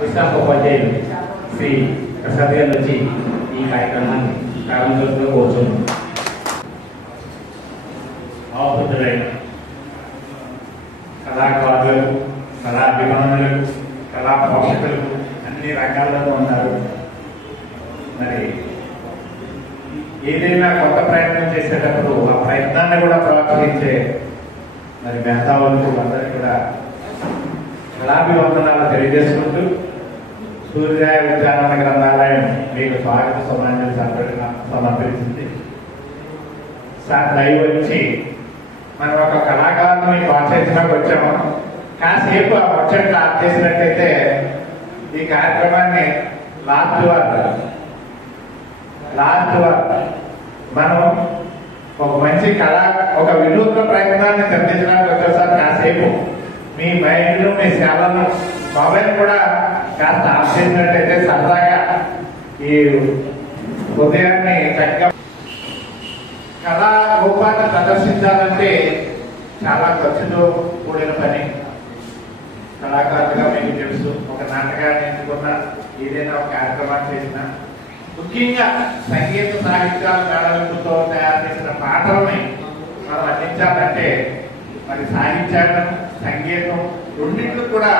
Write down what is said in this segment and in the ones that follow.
విశాఖ ఉపాధ్యాయులు శ్రీ ప్రసాద్ గారు వచ్చి ఈ కార్యక్రమాన్ని ప్రారంభించడంలో కోరుతున్నాం. ఆహుతులైన కళాకారులకు, కళాభిమానులకు, కళా పోషకులకు అన్ని రంగాలలో ఉన్నారు. మరి ఏదైనా కొత్త ప్రయత్నం చేసేటప్పుడు ఆ ప్రయత్నాన్ని కూడా ప్రోత్సహించే మరి మేధావులకు అందరికీ కూడా కళాభివందనాలు తెలియజేసుకుంటూ సూర్యోదయ విద్యానంద గ్రంథాలయం మీకు స్వాగత సమాజం సమర్పించింది. సార్ దయ వచ్చి మనం ఒక కళాకారుని ప్రోత్సహించడానికి వచ్చాము. కాసేపు ఆ ముచ్చట్లు ఆఫ్ చేసినట్టయితే ఈ కార్యక్రమాన్ని లాస్ట్ మనం ఒక మంచి ఒక వినూత్న ప్రయత్నాన్ని నిర్మించడానికి వచ్చేసారి కాసేపు మీ మైండ్ మీ సేవలను మొబైల్ కూడా కాస్త ఆఫ్ చేసినట్టయితే సరదాగా ఈ ఉదయాన్ని చక్కగా కళా రూపాన్ని ప్రదర్శించాలంటే చాలా ఖర్చుతో కూడిన పని. కళాకారులుగా మీకు తెలుసు, ఒక నాటకాన్ని ఎంచుకున్నా, ఏదైనా ఒక కార్యక్రమాన్ని చేసినా, ముఖ్యంగా సంగీత సాహిత్యాలు మేళవింపుతో తయారు చేసిన పాటల్ని మనం అందించాలంటే మరి సాహిత్యాన్ని, సంగీతం రెండింటికి కూడా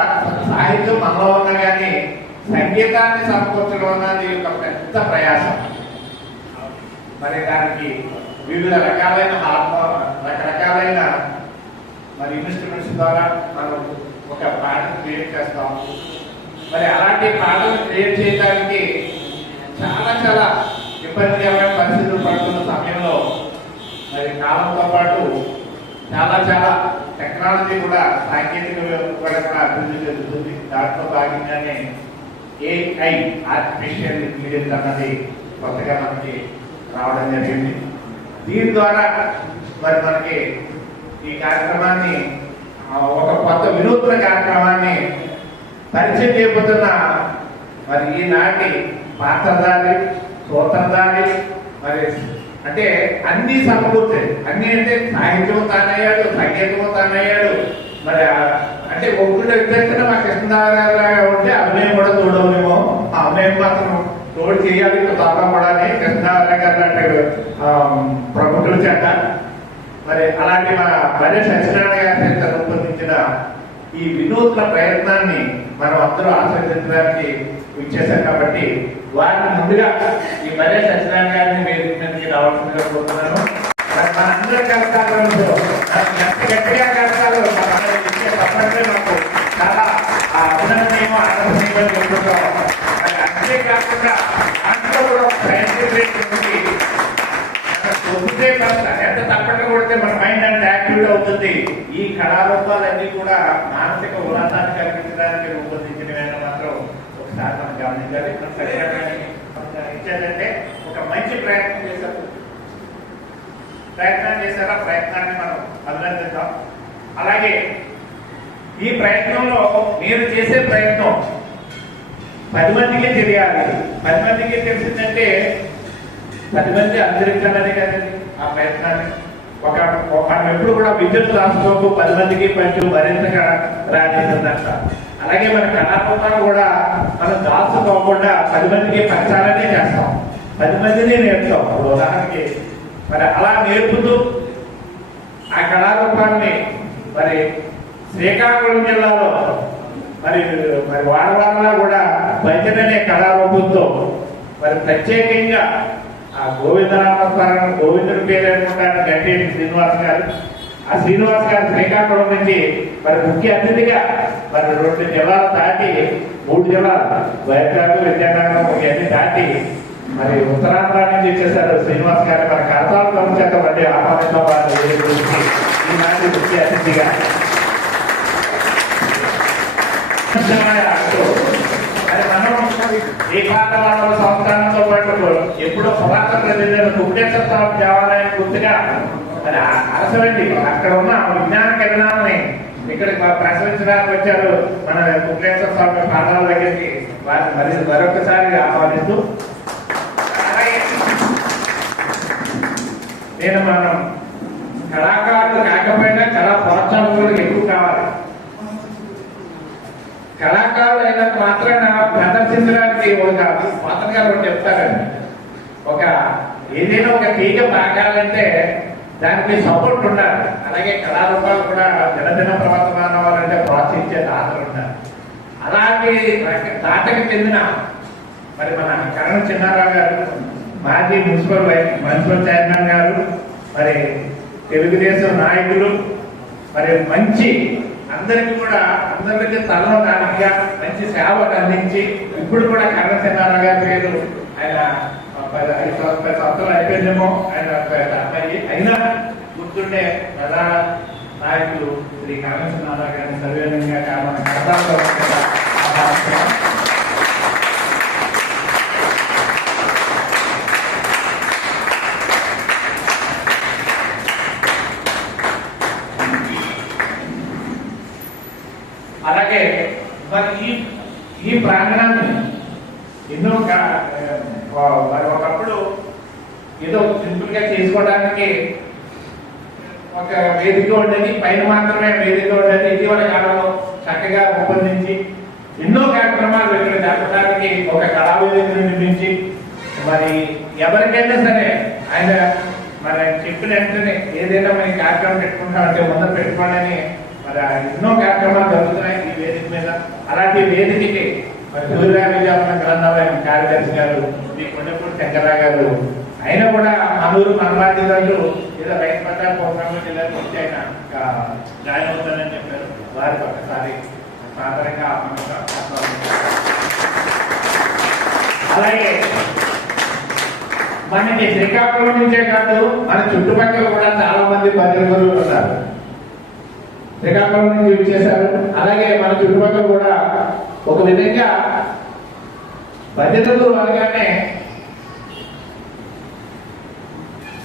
సాహిత్యం మనలో ఉన్నా కానీ సంగీతాన్ని సమకూర్చడం అన్నది ఒక పెద్ద ప్రయాసం. మరి దానికి వివిధ రకాలైన రకరకాలైన మరి ఇన్స్ట్రుమెంట్స్ ద్వారా మనం ఒక పాటను క్రియేట్ చేస్తాం. మరి అలాంటి పాటలు క్రియేట్ చేయడానికి చాలా ఇబ్బందికరమైన పరిస్థితులు పడుతున్న సమయంలో మరి కాలంతో పాటు చాలా టెక్నాలజీ కూడా, సాంకేతిక కూడా అభివృద్ధి చెందుతుంది. దాంట్లో భాగంగానే AI ఆర్టిఫిషియల్ ఇంటెలిజెన్స్ అన్నది కొత్తగా మనకి రావడం జరిగింది. దీని ద్వారా మరి మనకి ఈ కార్యక్రమాన్ని ఒక కొత్త వినూత్న కార్యక్రమాన్ని పరిచయం చేయబోతున్న మరి ఈనాటి పాత్రధారి, సూత్రధారి, మరి అంటే అన్ని సమకూర్చాయి. అన్ని అంటే సాహిత్యం తానయ్యాడు, సంగీతం తానయ్యాడు. మరి అంటే ఒక్కటి విద్యార్థి మా కృష్ణనారాయణ ఉంటే అభినయం కూడా తోడవునేమో, ఆ అభినయం మాత్రం తోడు చేయాలి త్వరలో కూడా కృష్ణనారాయణ గారు లాంటి ప్రముఖుల చేత. మరి అలాంటి మన బర్రె సత్యనారాయణ గారి చేత రూపొందించిన ఈ వినూత్న ప్రయత్నాన్ని మనం అందరూ ఆస్వాదించడానికి ఇచ్చేశాం. కాబట్టి వారిని ముందుగా ఈ బర్రె సత్యనారాయణ గారిని మీదకి రావాల్సిందిగా కోరుతున్నాను. మన అందరి కష్టాలలో ఎంత గట్టిగా కష్టాలు తప్పంటే మాకు చాలా అభినందనీయం, ఆనందనీయం చెప్తున్నాం. అంతేకాకుండా అందులో కూడా ఎంత తప్పట్లు కొడితే మన మైండ్ అంటే యాక్టివ్ అవుతుంది. ఈ కళారూపాలన్నీ కూడా మానసిక ఉల్లాసాన్ని కల్పించడానికి రూపొందించినవైనా మాత్రం ఒకసారి మనం గమనించాలి. ఇచ్చేదంటే ఒక మంచి ప్రయత్నం చేశారు. ప్రయత్నాన్ని మనం అభినందిద్దాం. అలాగే ఈ ప్రయత్నంలో మీరు చేసే ప్రయత్నం 10 మందికి తెలియాలి. 10 మందికి తెలిసిందంటే 10 మంది అంతరించాలనే కదండి ఆ ప్రయత్నాన్ని. మనం ఎప్పుడు కూడా విద్యుత్ రాష్ట్రంలో 10 మందికి పంచు మరింతగా రాజేసిందంట. అలాగే మన కళారూపాలు కూడా మనం దాచుకోకుండా 10 మందికి పంచాలనే చేస్తాం. 10 మందిని నేర్పుతాం. ఇప్పుడు ఉదాహరణకి మరి అలా నేర్పుతూ ఆ కళారూపాన్ని మరి శ్రీకాకుళం జిల్లాలో మరి వాడవాడలా కూడా భజన అనే కళారూపంతో మరి ప్రత్యేకంగా ఆ గోవిందరామస్వామి, గోవిందుడి పేరు అనుకుంటాను గట్టి శ్రీనివాస్ గారు. ఆ శ్రీనివాస్ గారు శ్రీకాకుళం నుంచి మరి ముఖ్య అతిథిగా మరి 2 జిల్లాలు దాటి 3 జిల్లాలు వైజాగ్, విజయనగరం ఇవన్నీ దాటి మరి ఉత్తరాంధ్ర నుంచి వచ్చేసారు శ్రీనివాస్ గారు. మన కరతాల పంచాయత మధ్య ఆహ్వానించడం వారిని ఈనాటి ముఖ్య అతిథిగా మరి మనం ఈ పాఠవాళ్ళ సంస్థానంతో పాటు ఎప్పుడో పురాతన ప్రజలు కుప్పేశ్వర స్వామి దేవాలయం గుర్తుగా మరి అరసవండి అక్కడ ఉన్న విజ్ఞాన కిరణాలని ఇక్కడికి ప్రసరించడానికి వచ్చారు. మన కుప్పేశ్వర స్వామి పాదాల దగ్గరికి వారిని మరొకసారి ఆహ్వానిస్తూ, నేను మనం కళాకారులు కాకపోయినా కళా ప్రోత్సాహకులు ఎక్కువ కావాలి. కళాకారులు అయినంత మాత్రాన ప్రదర్శించడానికి ఒక స్వాతంత్ర గారు ఒకటి చెప్తారండి. ఒక ఏదైనా ఒక తీగ పాకాలంటే దానికి సపోర్ట్ ఉండాలి. అలాగే కళారూపాలు కూడా దినదిన ప్రవర్తన వాళ్ళంటే ప్రోత్సహించే దాతలు ఉంటారు. అలాంటి దాతకి చెందిన మరి మన కరణ చిన్నారావు గారు, మాజీ మున్సిపల్ చైర్మన్ గారు, మరి తెలుగుదేశం నాయకులు, మరి మంచి అందరికీ కూడా అందరికీ తలలో దానిగా మంచి సేవలు అందించి ఇప్పుడు కూడా కరణ చిన్నారావు గారి పేరు ఆయన 10 సంవత్సరాలు అయిపోయిందేమో ఆయన అబ్బాయి అయినా గుర్తుండే ప్రధాన నాయకులు శ్రీ కరణ చిన్నారావు గారిని సర్వేనంగా అలాగే మరి ఈ ప్రాంగణాన్ని ఎన్నో మరి ఒకప్పుడు ఏదో సింపుల్ గా చేసుకోవడానికి ఒక వేదిక ఉండేది, పైన మాత్రమే వేదిక ఉండేది. ఇటీవల కాలంలో చక్కగా రూపొందించి ఎన్నో కార్యక్రమాలు ఇక్కడ జరపడానికి ఒక కళావేదికను నిర్మించి మరి ఎవరికైనా సరే ఆయన మరి చెప్పిన వెంటనే ఏదైనా మరి కార్యక్రమం పెట్టుకుంటామంటే ముందర పెట్టుకోవాలని మరి ఎన్నో కార్యక్రమాలు జరుగుతున్నాయి ఈ వేదిక మీద. అలాంటి వేదికకి మరి సూర్య విద్యాపన గ్రంథాలయం కార్యదర్శి గారు శ్రీ కొండపూడి శంకరరావు గారు, ఆయన కూడా మనూరు మనవాదిదారులు ఏదో రైతు బజార్ ప్రోగ్రామ్ లో వచ్చి ఆయన జాయిన్ అవుతానని చెప్పారు. వారికి ఒకసారి సాధారణంగా అలాగే మనకి శ్రీకాకుళం నుంచే కాదు మన చుట్టుపక్కల కూడా చాలా మంది భజన గురువులు ఉన్నారు. శ్రీకాకుళం నుంచి వచ్చేసారు. అలాగే మన చుట్టుపక్కల కూడా ఒక విధంగా భజన గురువు అనగానే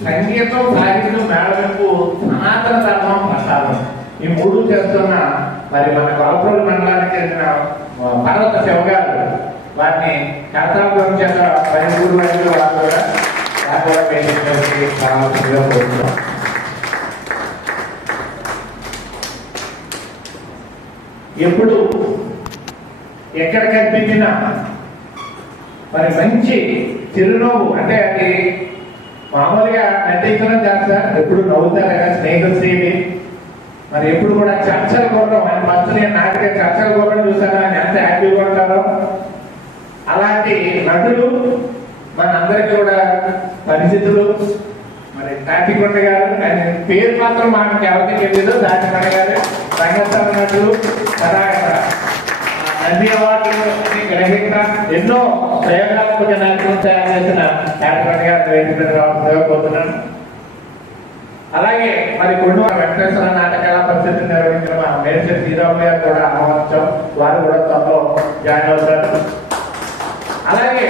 సంగీతం, సాహిత్యం, మేళవింపు, సనాతన ధర్మం, ప్రసాదం ఈ మూడు చేస్తున్న మరి మన కొలపూరు మండలానికి చెందిన పర్వత శివ గారు వారిని కర్తాపురం చేత పరిగూరు వైపు వారు కూడా కోరుతున్నాం. ఎప్పుడు ఎక్కడ కనిపించినా మరి మంచి చిరునవ్వు, అంటే అది మామూలుగా నటించడం కాదు సార్, ఎప్పుడు నవ్వుతారు కదా స్నేహితులు. మరి ఎప్పుడు కూడా చర్చలు కొనడం, ఆయన ఫస్ట్ నేను నాటిక చర్చలు కొనడం చూసాను, ఆయన ఎంత యాక్టివ్గా ఉంటారో. అలాంటి నటులు మనందరికీ కూడా పరిచితులు. మరి తాటికొండ గారు, ఆయన పేరు మాత్రం మనకి ఎవరికి తెలియదు. తాటికొండ గారు రంగస్థల నటులు, నంది అవార్డులు గ్రహీత, ఎన్నో ప్రయోగాత్మక నాయకులు తయారు చేసిన తాటికొండ గారు కోరుతున్నాను. అలాగే మరి కొన్ని వెంకటేశ్వర నాటకాల పరిస్థితి నిర్వహించిన మా మేడ్చల్ శ్రీరామ్ గారు కూడా ఆహ్వానించాం. వారు కూడా త్వరలో జాయిన్ అవుతారు. అలాగే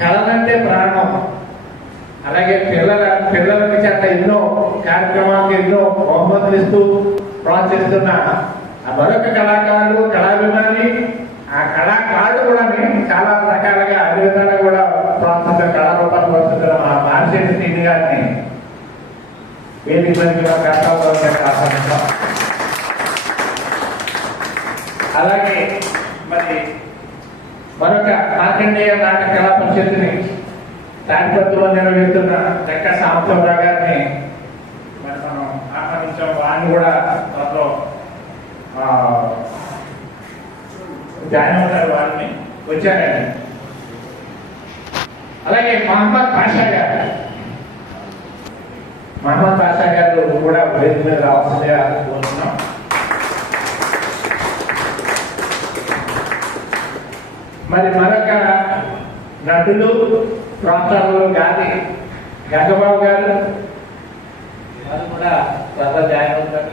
కళలంటే ప్రాణం. అలాగే పిల్లలకి చేత ఎన్నో కార్యక్రమాలకు ఎన్నో బహుమతులు ఇస్తూ ప్రోత్సహిస్తున్న మరొక కళాకారులు, కళాభిమాని, ఆ కళాకారుడు కూడా చాలా రకాలుగా అన్ని విధాలుగా కూడా ప్రోత్సహిస్తున్న కళారూపాలు ప్రోత్సహిస్తున్న మా మారిశెట్టి శ్రీని గారిని వేదిక ఆహ్వానించాం. అలాగే మరి మరొక మార్కండేయ నాటక కళా పరిషత్తుని తాడిపత్రిలో నిర్వహిస్తున్న చెక్క సాంబశివరావు గారిని మరి మనం ఆహ్వానించాం. వారిని కూడా త్వరలో జాయిన్ అవుతారు. వారిని వచ్చారండి. అలాగే మహమ్మద్ పాషా గారు కూడా వేదిక మీద రావాల్సిందిగా కోరుతున్నాం. మరి మరొక నటులు ప్రాంతాలలో గంగబాబు గారు వారు కూడా త్వరలో జాయిన్ అవుతారు.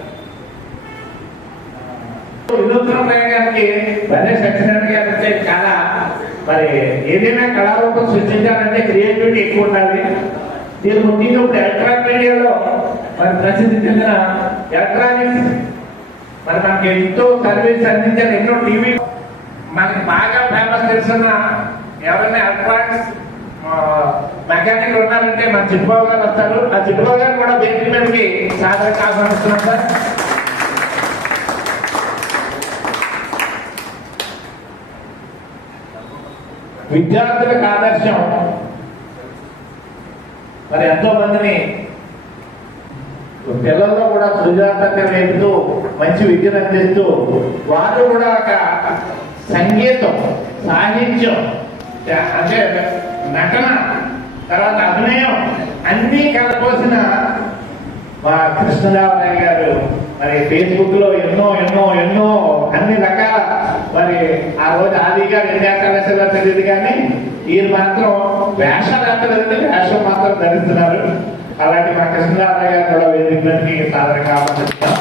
వినూత్న ప్రయోగానికి బండే సత్యనారాయణ గారు వచ్చే చాలా మరి ఏదైనా కళారూపం సృష్టించాలంటే క్రియేటివిటీ ఎక్కువ ఉండాలి. దీని ముఖ్యంగా ఇప్పుడు ఎలక్ట్రానిక్ మీడియాలో మరి ప్రసిద్ధి చెందిన ఎలక్ట్రానిక్స్ మరి మనకి ఎంతో సర్వీస్ అందించారు. ఎన్నో టీవీ మనకి బాగా ఫేమస్ తెలుసున్న ఎవరైనా ఎలక్ట్రానిక్స్ మెకానిక్ ఉన్నారంటే మన చిట్టుబాబు గారు వస్తారు. ఆ చిట్టుబాబు గారు కూడా వేదిక మీదకి సాధారణ ఆహ్వానిస్తున్నాం సార్. విద్యార్థులకు ఆదర్శం. మరి ఎంతో మందిని పిల్లల్లో కూడా సృజనాత్మక రేపుతూ మంచి విద్యను అందిస్తూ వారు కూడా ఒక సంగీతం, సాహిత్యం, అంటే నటన, తర్వాత అభినయం అన్నీ కలపోసిన మా కృష్ణదేవరాయ గారు మరి ఫేస్బుక్ లో ఎన్నో ఎన్నో ఎన్నో అన్ని రకాల మరి ఆ రోజు ఆదిగా విద్యాకళాశాల తెలియదు కానీ వీరు మాత్రం వేషాలు వేస్తలేదంటే వేషం మాత్రం ధరిస్తున్నారు. అలాంటి మా కృష్ణదేవరాయ గారు కూడా వేదికలకి సాధారణంగా ఆహ్వానిస్తున్నాం.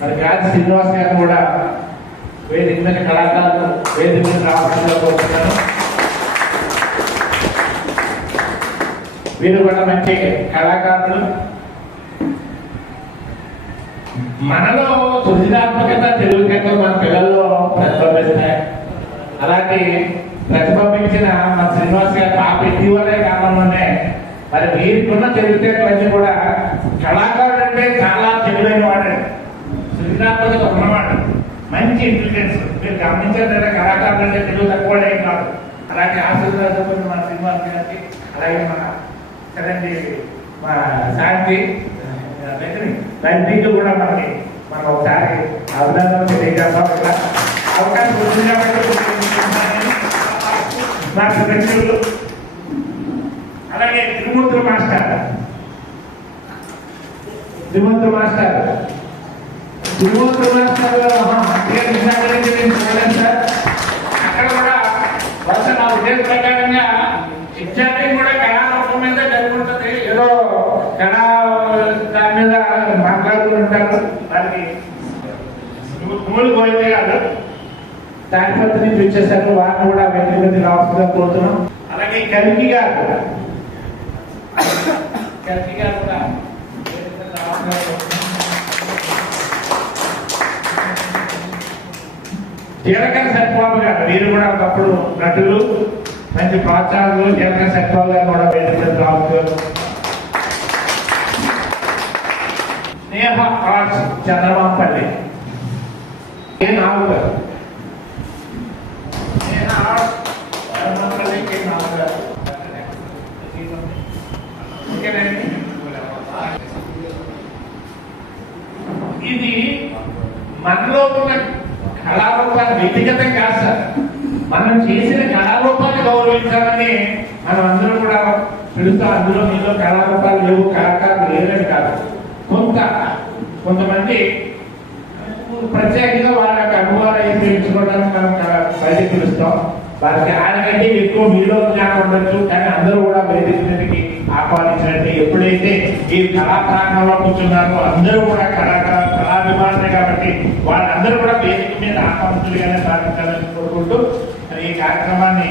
మరి గాజి శ్రీనివాస్ గారు కూడా వేదిక మీద కళాకారులు వేదిక మీద రావాల్సిందిగా కోరుతున్నాను. వీరు కూడా మంచి కళాకారులు. మనలో సృజనాత్మకత, తెలివితేటలు మన పిల్లల్లో ప్రతిబింబిస్తాయి. అలాంటి ప్రతిబింబించిన మన శ్రీనివాస్ గారి పాప ఇటీవలే కాలంలోనే మరి వీరికున్న తెలివితేటలన్నీ కూడా కళాకారుడు అంటే చాలా తెలివైన వాడు, సృజనాత్మకత ఉన్నవాడు, మంచి ఇంటెలిజెన్స్. మీరు గమనించారు లేదా, కళాకారులు అంటే తెలుగు తక్కువ ఏం కాదు. అలాంటి ఆశీర్వాదం మన శ్రీనివాస్ గారికి, అలాగే మన కదండి మా శాంతి రంజిత్ కూడా మనకి మనం ఒకసారి అభినందన తెలియజేస్తాం. ఇలా అవకాశం వచ్చింది కాబట్టి మా సదస్సులు, అలాగే త్రిమూర్తులు మాస్టర్ సార్ అక్కడ కూడా వరుస నా ఉద్దేశ ప్రకారంగా విద్యార్థి కూడా కళారూపం మీద జరుగుతుంది. ఏదో కళా దాని మీద మాట్లాడుతుంటారు. దానికి మూలు పోయితే కాదు, దాని పద్ధతి నుంచి వచ్చేసరికి వారిని కూడా వ్యక్తిగత రావాల్సిందిగా కోరుతున్నాం. అలాగే కల్కి గారు కూడా జీలకర్ర సత్యబాబు గారు, వీరు కూడా ఒకప్పుడు నటులు, మంచి ప్రోత్సాహకులు. జీలకర్ర సత్యబాబు గారు కూడా వేదిక రావచ్చు. స్నేహ ఆర్ట్స్ చంద్రమాపల్లి నాలుగు గారు, స్నేహ ఆర్ట్స్ చంద్రమాపల్లి నాలుగు గారు. ఓకేనండి. ఇది మనలో ఉన్న కళారూపాన్ని వ్యక్తిగతం కాదు సార్, మనం చేసిన కళారూపాన్ని గౌరవించాలని మనం అందరూ కూడా పిలుస్తాం. అందులో మీలో కళారూపాలు లేవు, కళాకారులు లేదని కాదు. కొంతమంది ప్రత్యేకంగా వాళ్ళ యొక్క అనుభవాలు ఏం తెలుసుకోవడానికి మనం బయటకు పిలుస్తాం. వారికి ఆయనకంటే ఎక్కువ మీలో జ్ఞానం ఉండొచ్చు, కానీ అందరూ కూడా వేదిక మీదకి ఆహ్వానించినట్టే. ఎప్పుడైతే ఈ కళాకారంలో కూర్చున్నారో అందరూ కూడా కళాభిమానులే కాబట్టి వాళ్ళందరూ కూడా వేదిక మీద ఆహ్వానితులుగానే సాధించాలని కోరుకుంటూ ఈ కార్యక్రమాన్ని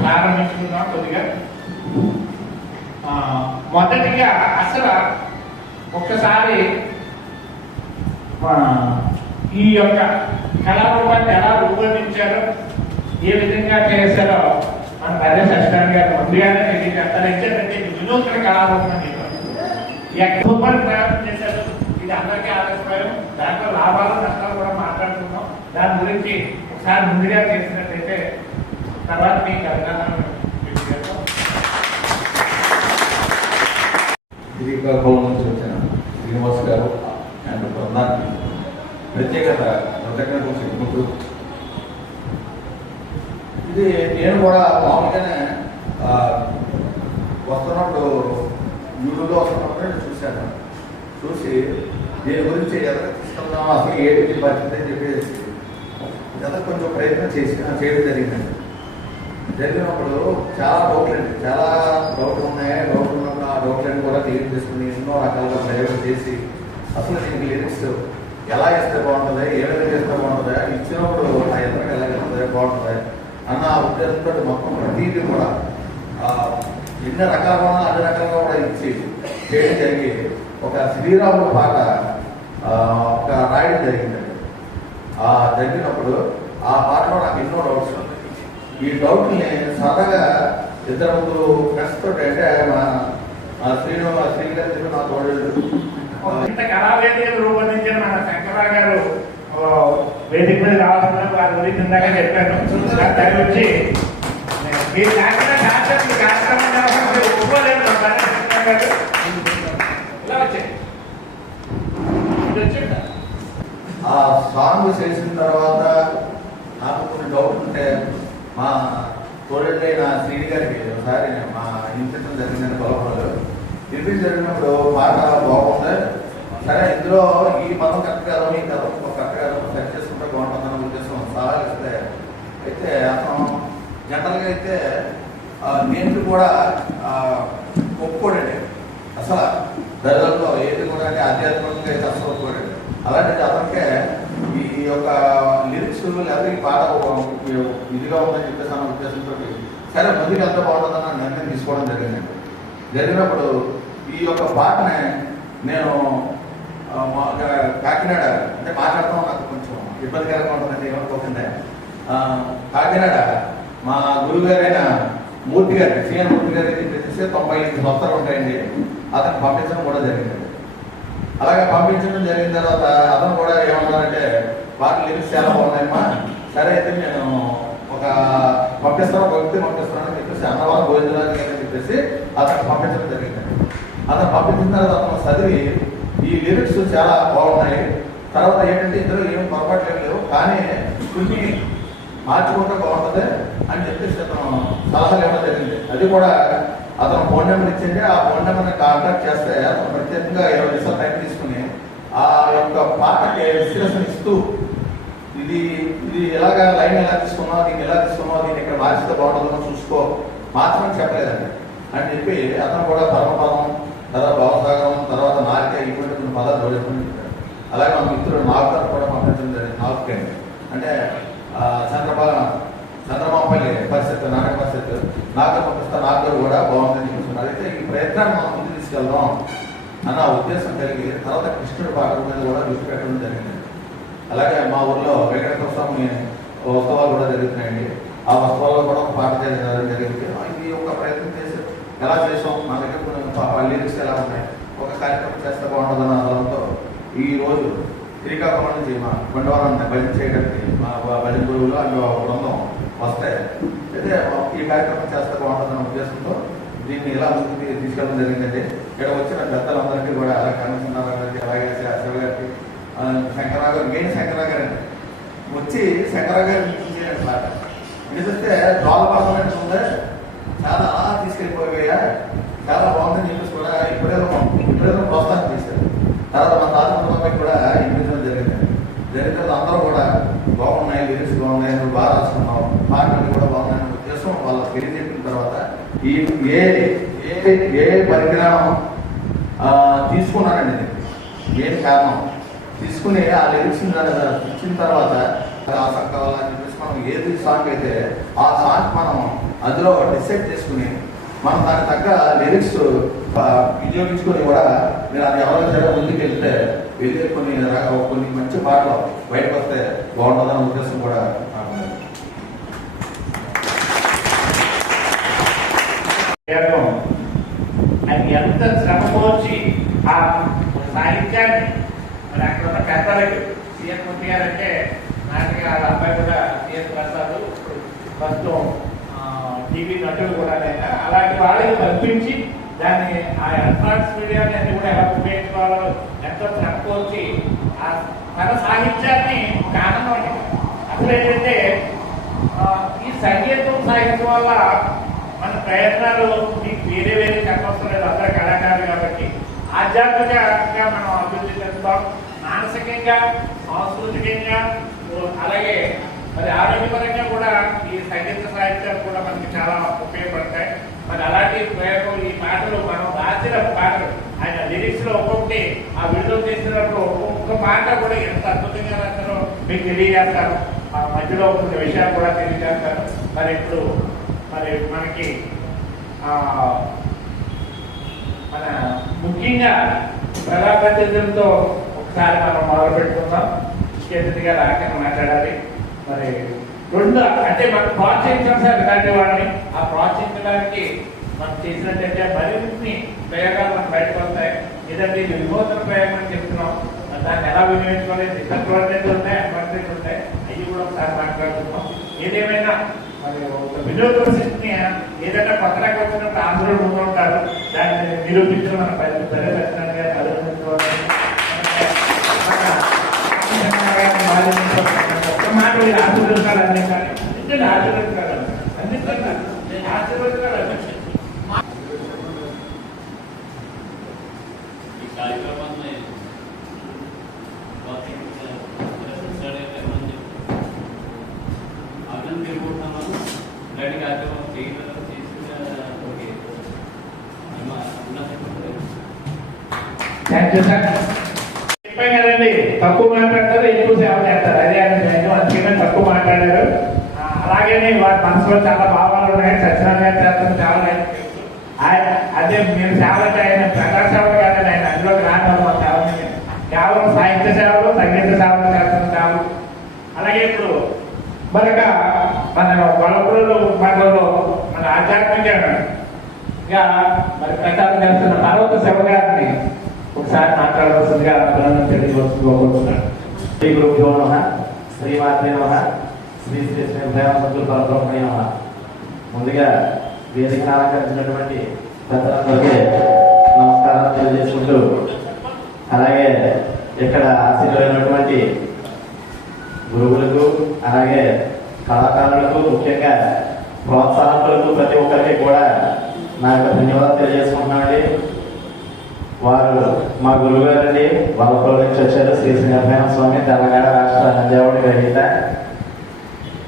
ప్రారంభించుకున్నాం. కొద్దిగా మొదటిగా అసలు ఒక్కసారి ఈ యొక్క కళారూపాన్ని ఎలా రూపొందించారో, ఏ విధంగా చేశారో మన పెద్ద సత్యనారాయణ గారు ముందుగానే తెలియజేస్తారు. ఏంటంటే వినూత్న కళారూపం రూపాయలు ప్రయాణం చేశారు. ఇది అందరికీ ఆదర్శపరం. దాంట్లో లాభాలు నష్టాలు కూడా మాట్లాడుతున్నాం. దాని గురించి ఒకసారి ముందుగా చేసినట్టయితే తర్వాత మీకు అభినందనలు తెలియజేస్తాం. శ్రీకాకుళం నుంచి వచ్చిన శ్రీనివాస్ గారు అండ్ బృందానికి ప్రత్యేకత కృతజ్ఞతలు చెప్పుకుంటూ, ఇది నేను కూడా మామూలుగానే వస్తున్నప్పుడు యూట్యూబ్లో వస్తున్నప్పుడు చూశాను. చూసి దీని గురించి ఎలా తీసుకుందాం, అసలు ఏది పరిస్థితి అని చెప్పేసి ఎంత కొంచెం ప్రయత్నం చేయడం జరిగిందండి. జరిగినప్పుడు చాలా డౌట్లు ఉన్నాయి. డౌట్లు ఉన్నప్పుడు ఆ డౌట్లను కూడా క్లియర్ చేసుకుని ఎన్నో రకాలుగా ప్రయోగం చేసి అసలు దీనికి లిరిక్స్ ఎలా ఇస్తే బాగుంటుంది, ఏ విధంగా చేస్తే బాగుంటుంది, ఇచ్చినప్పుడు ఆ యంత్రం ఎలా ఇస్తుంది బాగుంటుంది అన్న ఉద్దేశంతో మొత్తం ప్రతిదీ కూడా ఎన్ని రకాలుగా అన్ని రకాలుగా కూడా ఇచ్చి చేయడం జరిగి ఒక శ్రీరాముడు పాట ఒక రాయడం జరిగిందండి. జరిగినప్పుడు ఆ పాటలో నాకు ఎన్నో డౌట్స్. ఈ డౌట్ని సరదాగా ఇద్దరు ముగ్గురు కష్టతో అంటే శ్రీగారు నా తోడు ఇంత కళావేదికను రూపొందించిన మన శంకరరావు గారు వేదిక మీద రావాల్సిన వారి గురించి ఇందాక చెప్పాను. దాని వచ్చి మీరు కాకుండా కార్యక్రమం ఒప్పుకోలేదు ఇలా వచ్చాయి. ఆ సాంగ్ చేసిన తర్వాత నాకు కొన్ని డౌట్ ఉంటే మా తోడైన శ్రీని గారికి ఒకసారి మా ఇన్సిడెంట్ జరిగిందని పొలపడలు రిపీట్ జరిగినప్పుడు పాట బాగుంది, సరే ఇందులో ఈ పదం కరెక్ట్ కాదు ఈ కథ కరెక్ట్ కాదు సెట్ చేసుకుంటే బాగుంటుందని ఉద్దేశం సలహాలు ఇస్తే అయితే అతను జనరల్గా అయితే నేను కూడా ఒప్పుకోడండి. అసలు దళితుల్లో ఏది కూడా అంటే ఆధ్యాత్మికంగా అయితే అసలు ఒప్పుకోడండి. అలాంటిది అతనికే ఈ యొక్క లిరిక్స్ లేదా ఈ పాట ఇదిగా ఉందని చెప్పేసి అన్న ఉద్దేశంతో సరే ముందుకు ఎంత బాగుంటుందని నిర్ణయం తీసుకోవడం జరిగిందండి. జరిగినప్పుడు ఈ యొక్క పాటని నేను కాకినాడ అంటే మాట్లాడతాం నాకు కొంచెం ఇబ్బందికరంగా ఉంటుందండి ఏమనుకోకుండా కాకినాడ మా గురుగారైన మూర్తి గారి సీఎం మూర్తి గారికి తెలిస్తే 98 సంవత్సరాలు ఉంటాయండి. అతను పంపించడం కూడా జరిగింది. అలాగే పంపించడం జరిగిన తర్వాత అతను కూడా ఏమన్నారంటే పాటలు లిరిక్స్ చాలా బాగున్నాయమ్మా, సరే అయితే నేను ఒక పంపిస్తాను పంపిస్తానని చెప్పేసి అన్నవరం భోజనాలు అని చెప్పేసి అతను పంపించడం జరిగింది. అతను పంపించిన తర్వాత అతను చదివి ఈ లిరిక్స్ చాలా బాగున్నాయి, తర్వాత ఏంటంటే ఇందులో ఏం పొరపాట్లు ఏమి లేవు కానీ కొన్ని మార్చుకుంటే బాగుంటుంది అని చెప్పేసి అతను సలహాలు ఇవ్వడం జరిగింది. అది కూడా అతను ఫోన్ నెంబర్ ఇచ్చింది. ఆ ఫోన్ నెంబర్ని కాంటాక్ట్ చేస్తే అతను ప్రత్యేకంగా 20 నిమిషాలు టైం తీసుకుని ఆ యొక్క పాటకి విశ్లేషణ ఇస్తూ ఇది ఎలాగ లైన్ ఎలా తీసుకున్నావు, దీన్ని ఎలా తీసుకున్నావు, దీన్ని ఇక్కడ మార్చితే బాగుంటుందో చూసుకో మాత్రం చెప్పలేదండి అని చెప్పి అతను కూడా పరమపదం తర్వాత భావసాగరం తర్వాత నారిక ఇటువంటి కొన్ని పదాలు జోడించమని చెప్పారు. అలాగే మా మిత్రుడు నాగర్ కూడా పంపించడం జరిగింది. నాగర్ అంటే చంద్రబాబుపల్లి పరిస్థితి నాటక పరిస్థితి నాగర్ పంపిస్తా నాగర్ కూడా బాగుందని చూస్తున్నారు. అయితే ఈ ప్రయత్నాన్ని మనం ముందు తీసుకెళ్దాం అన్న ఉద్దేశం కలిగి తర్వాత కృష్ణుడి పాటల మీద కూడా దృష్టి పెట్టడం జరిగింది. అలాగే మా ఊర్లో వెంకటేశ్వర స్వామి ఉత్సవాలు కూడా జరుగుతున్నాయండి. ఆ ఉత్సవాల్లో కూడా ఒక పాట చేయడం జరిగింది. ఇది ఒక ప్రయత్నం చేసి ఎలా చేసాం మా దగ్గర కొన్ని లిరిక్స్ ఎలా ఉన్నాయి ఒక కార్యక్రమం చేస్తే బాగుంటుందన్న ఆధారంతో ఈ రోజు శ్రీకాకుళం నుంచి మా కొండవరాన్ని భజన చేయడానికి మా భజన గురువులు అండ్ బృందం వస్తాయి. అయితే ఈ కార్యక్రమం చేస్తే బాగుంటుందన్న ఉద్దేశంతో దీన్ని ఇలా ముందుకు తీసుకెళ్ళడం జరిగిందండి. ఇక్కడ వచ్చిన పెద్దలందరికీ కూడా అలా కనీసరావు గారికి అలాగే శివ గారికి శంకరరావు గారు మెయిన్ శంకరరావు గారు అండి వచ్చి శంకరరావు గారు చేయండి పాట ఎందుకంటే దోలపాసం ఉందే చాలా తీసుకెళ్ళిపోయా చాలా బాగుందని చెప్పేసి కూడా ఇప్పుడేదో ప్రోత్సాహం చేశారు. తర్వాత మన తాతమ్మ కూడా ఇంపించడం జరిగింది. జరిగిన అందరూ కూడా బాగున్నాయి, లిరిక్స్ బాగున్నాయి, నువ్వు బాగా రాసుకున్నావు, పాటలు కూడా బాగున్నాయని ఉద్దేశం వాళ్ళకి తెలియజెప్పిన తర్వాత ఈ ఏ పరిజ్ఞానం తీసుకున్నానండి ఏం కారణం తీసుకుని ఆ లిరిక్స్ ఇచ్చిన తర్వాత ఆ సాంగ్ కావాలని చెప్పేసి మనం ఏది సాంగ్ అయితే ఆ సాంగ్ మనం అందులో డిసైడ్ చేసుకుని మనం దానికి తగ్గ లిరిక్స్ వినియోగించుకొని కూడా మీరు అది ఎవరైనా ముందుకు వెళ్తే వెళ్ళి కొన్ని మంచి పాటలు బయటకు వస్తే బాగుంటుందన్న ఉద్దేశం కూడా అది ఎంత శ్రమపోచి ఆ సాహిత్యాన్ని మరి అక్కడ ఉన్న పెద్దలకి సీఎం మూర్తి గారు అంటే నాటికి వాళ్ళ అబ్బాయి కూడా సీఎం ప్రసాద్ ప్రస్తుతం టీవీ నటులు కూడా అలాంటి వాళ్ళకి కల్పించి దాన్ని ఆ ఎలక్ట్రానిక్స్ మీడియాని అన్ని కూడా ఎలా ఉపయోగించుకోవాలో ఎంతో శ్రమపోచి మన సాహిత్యాన్ని ఒక ఆనందం అసలు ఏంటంటే ఈ సంగీతం సాహిత్యం వల్ల మన ప్రయత్నాలు మీకు వేరే వేరే చెప్పవసరం లేదు. అందరూ కళాకారులు కాబట్టి ఆధ్యాత్మికంగా మనం అభివృద్ధి చెందుతాం, మానసికంగా సాంస్కృతికంగా అలాగే మరి ఆరోగ్యపరంగా కూడా ఈ సంగీత సాహిత్యాలు కూడా మనకి చాలా ఉపయోగపడతాయి. మరి అలాంటి ప్రయోగం ఈ పాటలు మనం రాసిన పాటలు ఆయన లిరిక్స్ లో ఒక్కొక్కటి ఆ విడుదల చేసినప్పుడు ఒక్కొక్క పాట కూడా ఎంత అద్భుతంగా రాస్తారో మీకు తెలియజేస్తారు. ఆ మధ్యలో కొన్ని విషయాలు కూడా తెలియజేస్తారు. మరి ఇప్పుడు మరి మనకి మన ముఖ్యంగా ప్రజాప్రతినిధులతో ఒకసారి మనం మొదలు పెట్టుకుందాం. ముఖ్య రాకని మాట్లాడాలి. మరి రెండు అంటే మనం ప్రోత్సహించాం సార్ ఇలాంటి వాడిని. ఆ ప్రోత్సహించడానికి మనం చేసినట్టయితే మరిన్ని ప్రయోగాలు మనకు బయటకు వస్తాయి. లేదంటే ఇది వినూత్న ప్రయోగం అని చెప్తున్నాం, దాన్ని ఎలా వినియోగించుకోవాలి, డిసడ్వాంటేజ్ ఉంటాయి, అడ్వాంటేజ్ ఉంటాయి, అవి కూడా ఒకసారి మాట్లాడుతున్నాం. ఏదేమైనా మరి ఒక వినూత్న శక్తిని ఏదైనా కొత్తగా వచ్చినప్పుడు ఆంధ్రులు ముందు ఉంటారు, దాన్ని నిరూపించడం మన సరే ఖచ్చితంగా మాట ఆశీర్వదించాలి అందించాలి, ఆశీర్వదించాలి అందించాలి ఆశీర్వదించాలి. कार्यक्रमांना అర్థం చేసుకుంటున్నాను. ఇలాంటి కార్యక్రమం చేయగలరు చెప్పాం కదండి, తక్కువ మాట్లాడతారు ఎక్కువ సేవ చేస్తారు, అదే అందుకనే తక్కువ మాట్లాడారు. అలాగే వారి మనసులో చాలా భావాలు ఉన్నాయి, సత్యనారాయణ చేస్తారు చాలా అదే మీరు సేవలకి ఆయన ప్రజా సేవలు కాదండి, ఆయన అందులోకి రాని మా సేవలు కేవలం సాహిత్య సేవలు, సంగీత సేవలు చేస్తున్న సేవలు. అలాగే ఇప్పుడు మనగా మన వలపురంలో మండలంలో మన ఆధ్యాత్మికంగా మరి ప్రచారం చేస్తున్న పర్వత శివ గారిని ఒకసారి మాట్లాడవలసిందిగా అభినందన తెలియవలసిందిగా శ్రీ గురుభ్యో నమః, శ్రీమాత్రే నమః, శ్రీ శ్రీ శ్రీ దయానందుల పరబ్రహ్మణే నమః. ముందుగా వేదికను అలంకరించినటువంటి పెద్దలందరికీ నమస్కారాలు తెలియజేసుకుంటూ, అలాగే ఇక్కడ ఆశీర్వైనటువంటి గురువులకు, అలాగే కళాకారులకు, ముఖ్యంగా ప్రోత్సాహకులకు ప్రతి ఒక్కరికి కూడా నా యొక్క ధన్యవాదాలు తెలియజేసుకుంటున్నామండి. వారు మా గురువు గారండి, వలపల్లి నుంచి వచ్చారు, శ్రీ శ్రీనారాయణ స్వామి, తెలంగాణ రాష్ట్ర నంద్యావడి గ్రహీత.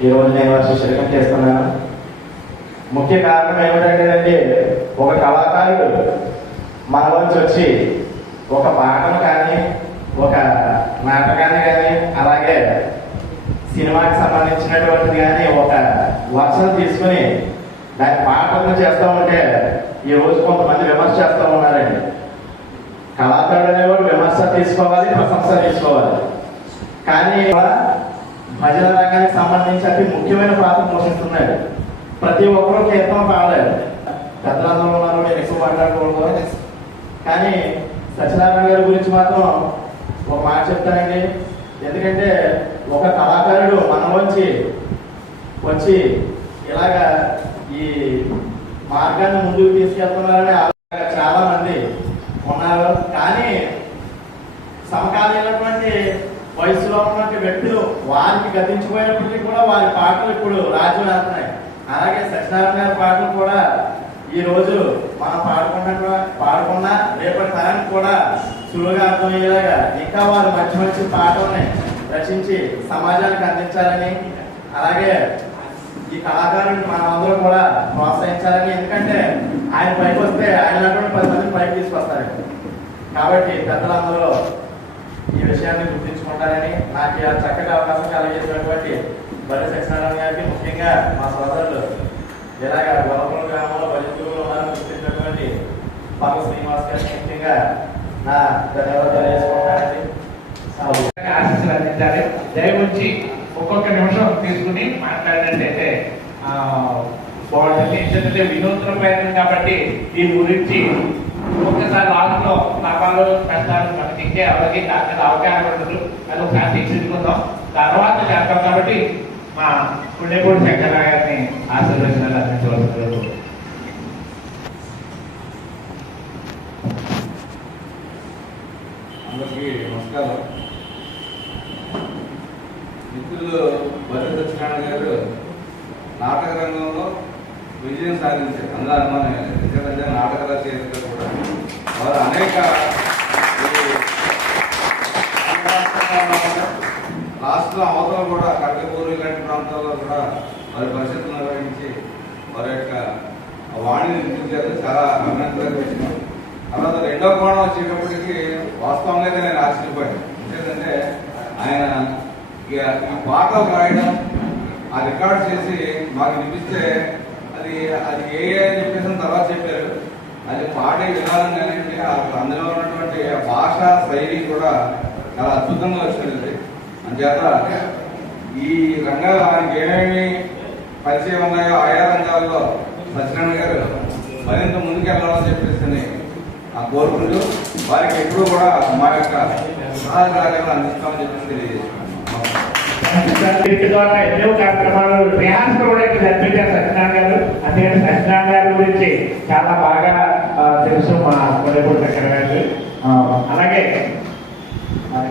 ఈరోజు నేను వారి శిష్యరికం చేస్తున్నాను. ముఖ్య కారణం ఏమిటంటే, ఒక కళాకారుడు మనలోంచి వచ్చి ఒక పాటను కానీ, ఒక నాటకాన్ని కానీ, అలాగే సినిమాకి సంబంధించినటువంటిది కానీ ఒక వర్షం తీసుకుని దాని పాటలను చేస్తూ ఉంటే ఈ రోజు కొంతమంది విమర్శ చేస్తూ ఉన్నారండి. కళాకారుడు అనేవాడు విమర్శ తీసుకోవాలి, ప్రశంస తీసుకోవాలి. కానీ భజన రంగానికి సంబంధించి అతి ముఖ్యమైన పాత్ర పోషిస్తున్నాడు. ప్రతి ఒక్కరూ కీర్తన పాడలేరు, పెద్దలందరూ ఉన్నారు, నేను ఎక్కువ మాట్లాడకూడదు. కానీ సత్యనారాయణ గారి గురించి మాత్రం ఒక మాట చెప్తానండి. ఎందుకంటే ఒక కళాకారుడు మనలోంచి వచ్చి ఇలాగా ఈ మార్గాన్ని ముందుకు తీసుకెళ్తున్నారని చాలా మంది ఉన్నారు. కానీ సమకాలీనటువంటి వయసులో ఉన్నటువంటి వ్యక్తులు వారికి గతించిపోయినప్పటికీ కూడా వారి పాటలు ఇప్పుడు రాజ్యం వెళ్తున్నాయి. అలాగే సత్యనారాయణ గారి పాటలు కూడా ఈ రోజు మనం పాడుకున్నా రేపటి తరానికి కూడా సులువుగా అర్థమయ్యేలాగా ఇంకా వారు మంచి మంచి పాటల్ని రచించి సమాజానికి అందించాలని, అలాగే ఈ కళాకారుని మనమందరూ కూడా ప్రోత్సహించాలని. ఎందుకంటే ఆయన పైకి వస్తే ఆయన 10 మందిని పైకి తీసుకొస్తారు. కాబట్టి పెద్దలందరూ ఈ విషయాన్ని గుర్తించుకుంటారని, నాకు చక్కటి అవకాశం కలిగేసినటువంటి బల్లి సత్యనారాయణ గారికి, ముఖ్యంగా మా సోదరులు ఇలాగ వలపురం గ్రామంలో బలితులు ఉన్నారని గుర్తించినటువంటి పర్వ శ్రీనివాస్ గారికి ముఖ్యంగా నా ధన్యవాదాలు తెలియజేసుకుంటానండి. ఆశీస్సులు అందించాలి. దయవుంచి ఒక్కొక్క నిమిషం తీసుకుని మాట్లాడినట్టయితే బాగుంటుంది. ఎందుకంటే వినూత్న ప్రయత్నం కాబట్టి దీని గురించి ఒక్కసారి లాస్ట్లో లాభాలు కష్టాలు మనకి ఇంకే ఎవరికి దాని మీద అవగాహన ఉండదు, అది ఒకసారి తీర్చుకుందాం, తర్వాత చేస్తాం. కాబట్టి మా పుణ్యపూడి శంకర గారిని ఆశీర్వచనాలు అందించవలసింది. అందరికీ నమస్కారం. మిత్రులు బల్లి సత్యనారాయణ గారు నాటక రంగంలో విజయం సాధించారు, అందులో అనుమానం లేదు. ఎందుకంటే నాటక రచయితగా కూడా వారు అనేక రాష్ట్ర అవతల కూడా కడకపూర్ ఇలాంటి ప్రాంతాల్లో కూడా వారి పరిస్థితులు నిర్వహించి వారి యొక్క వాణిని నిందించారు. చాలా అభినందనగా విషయం. తర్వాత రెండో కోణం వచ్చేటప్పటికి వాస్తవంగా నేను ఆశ్చర్యపోయాను. ఎందుకంటే ఆయన ఈ పాటలు రాయడం, ఆ రికార్డ్ చేసి మాకు వినిపిస్తే అది అది ఏ అని చెప్పేసి తర్వాత చెప్పారు. అది పాడే విధానం కానీ అందులో ఉన్నటువంటి భాష శైలి కూడా చాలా అద్భుతంగా వచ్చినది. అందుచేత ఈ రంగాలు ఆయనకి ఏమేమి పరిచయం ఉన్నాయో ఆయా రంగాల్లో సత్యనారాయణ గారు మరింత ముందుకెళ్ళాలని చెప్పేసి కోరుకుంటూ వారికి ఎప్పుడూ కూడా మా యొక్క సహాయ సహకారాలు అందిస్తామని చెప్పి తెలియజేస్తున్నాను. వీటి ద్వారా ఎన్నో కార్యక్రమాలు రిహార్సల్ కూడా ఇక్కడ జరిపించారు సత్యనారాయణ గారు. అందుకని సత్యనారాయణ గారి గురించి చాలా బాగా తెలుసు మా కొడపూడి చక్ర గారికి. అలాగే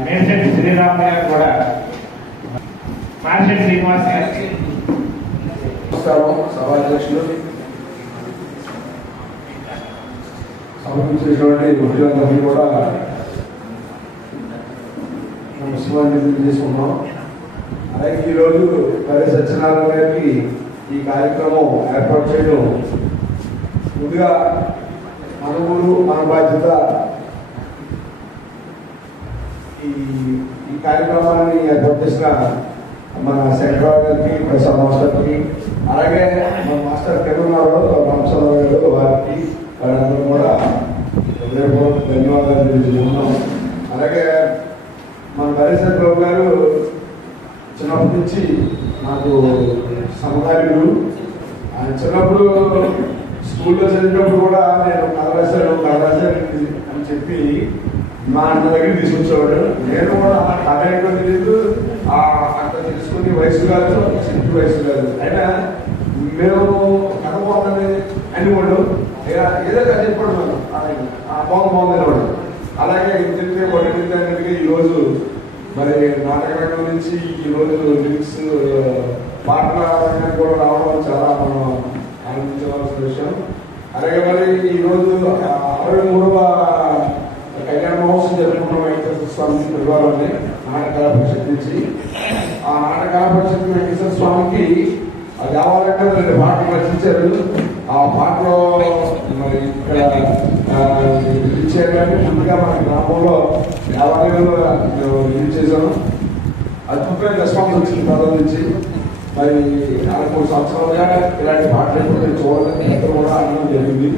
మేషెట్టి శ్రీరామ్ గారు కూడా, మార్షెట్టి శ్రీనివాస్ గారికి. నమస్కారం. సభాధ్యక్షులు, సమర్పించినటువంటి ఉద్యోగులందరినీ కూడా నమస్కారాన్ని తెలియజేసుకున్నాం. అలాగే ఈరోజు మరి సత్యనారాయణ గారికి ఈ కార్యక్రమం ఏర్పాటు చేయడం ముందుగా మన ఊరు మన బాధ్యత. ఈ కార్యక్రమాన్ని ఏర్పాటు చేసిన మన శంకరరావు గారికి, ప్రసాద్ మాస్టర్కి, అలాగే మన మాస్టర్ కెమెరాలో రామచంద్రరావు గారు, వారికి వారందరూ కూడా హృదయపూర్వక ధన్యవాదాలు తెలియజేస్తున్నాం. అలాగే మన హరిశంకర్ బాబు గారు చిన్నప్పటి నుంచి నాకు సమకాలీనుడు. ఆయన చిన్నప్పుడు స్కూల్లో చదివినప్పుడు కూడా నేను కథ రాశాను అని చెప్పి మా అన్న దగ్గర తీసుకొచ్చేవాడు. నేను కూడా కథ ఏంటో తెలియదు, అక్కడ తెలుసుకునే వయసు కాదు, చిన్న వయసు కాదు. అయినా మేము కథ బాగుందని అనేవాడు. ఏదో కథ చెప్పాడు మనం, బాగుంది అనేవాడు. అలాగే ఇంటికి పడుతుంది. ఈరోజు మరి నాటకరంగం నుంచి ఈరోజు లిరిక్స్ పాటల రంగం కూడా రావడం చాలా మనం ఆనందించవలసిన విషయం. అలాగే మరి ఈరోజు 63వ కళ్యాణ మహోత్సవం జరుపుకున్న వెంకటేశ్వర స్వామి పరివారాన్ని నాటకాల పరిషత్ నుంచి. ఆ నాటకాల పరిషత్ వెంకటేశ్వర స్వామికి దేవాలయంలో 2 పాటలు రచించారు. ఆ పాటలో మరి ఇక్కడ ఇచ్చారు. కానీ ముందుగా మన గ్రామంలో దేవాలయంలో రిలీజ్ చేశాను. అద్భుతమైన రెస్పాన్స్ వచ్చింది ప్రజల నుంచి. మరి 3 సంవత్సరాలుగా ఇలాంటి పాటలు ఎప్పుడు నేను చూడలేదు, ఎక్కడ కూడా అనడం జరిగింది.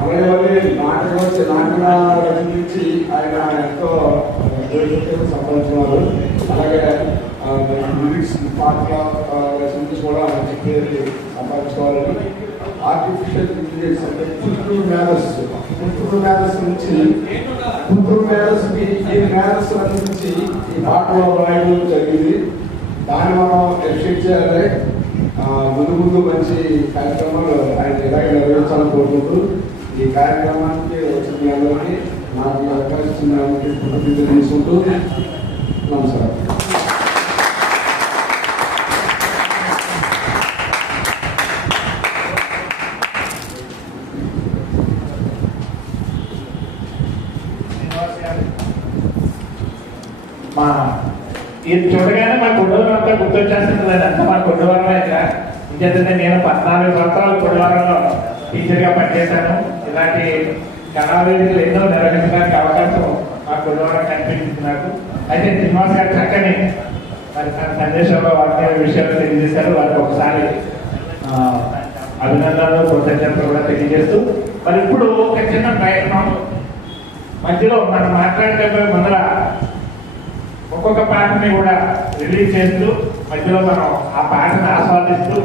అలాగే మరి నాటక రచించి ఆయన ఎంతో సంపాదించుకున్నారు. అలాగే లిరిక్స్ పాటల రచించి కూడా మంచి పేరు సంపాదించుకోవాలని. ఆర్టిఫిషియల్ ఇంటెలిజెన్స్ అంటే కృత్రిమ మేధస్సు నుంచి ఈ మేధస్సు నుంచి ఈ పాటలో రాయడం జరిగింది. దాన్ని మనం ఎఫెక్ట్ చేయాలి. ముందు మంచి కార్యక్రమాలు ఆయన ఇలాగే నిర్వహించాలని కోరుకుంటూ ఈ కార్యక్రమానికి వచ్చిన మీ అందరికీ నాకు అవకాశం కృతజ్ఞతలు తీసుకుంటూ నమస్కారం. ఇది చూడగానే మా కొడువరం అంతా గుర్తొచ్చేస్తుంది. అదంతా మా కొడువరం ఇక్కడ. ఇంకేంటంటే నేను 14 సంవత్సరాలు కొడువరంలో టీచర్గా పనిచేశాను. ఇలాంటి కళావేదికలు ఎన్నో నిర్వహించడానికి అవకాశం మా కొడువరం కనిపించింది నాకు. అయితే శ్రీనివాస్ గారు చక్కని మరి తన సందేశంలో వారి విషయాలు తెలియజేశారు. వారికి ఒకసారి అభినందనలు, కృతజ్ఞతలు కూడా తెలియజేస్తూ మరి ఇప్పుడు ఒక చిన్న ప్రయత్నం మధ్యలో మనం మాట్లాడేటప్పుడు ముందర ఒక్కొక్క పాటని కూడా రిలీజ్ చేస్తూ మధ్యలో మనం ఆ పాటను ఆస్వాదిస్తూ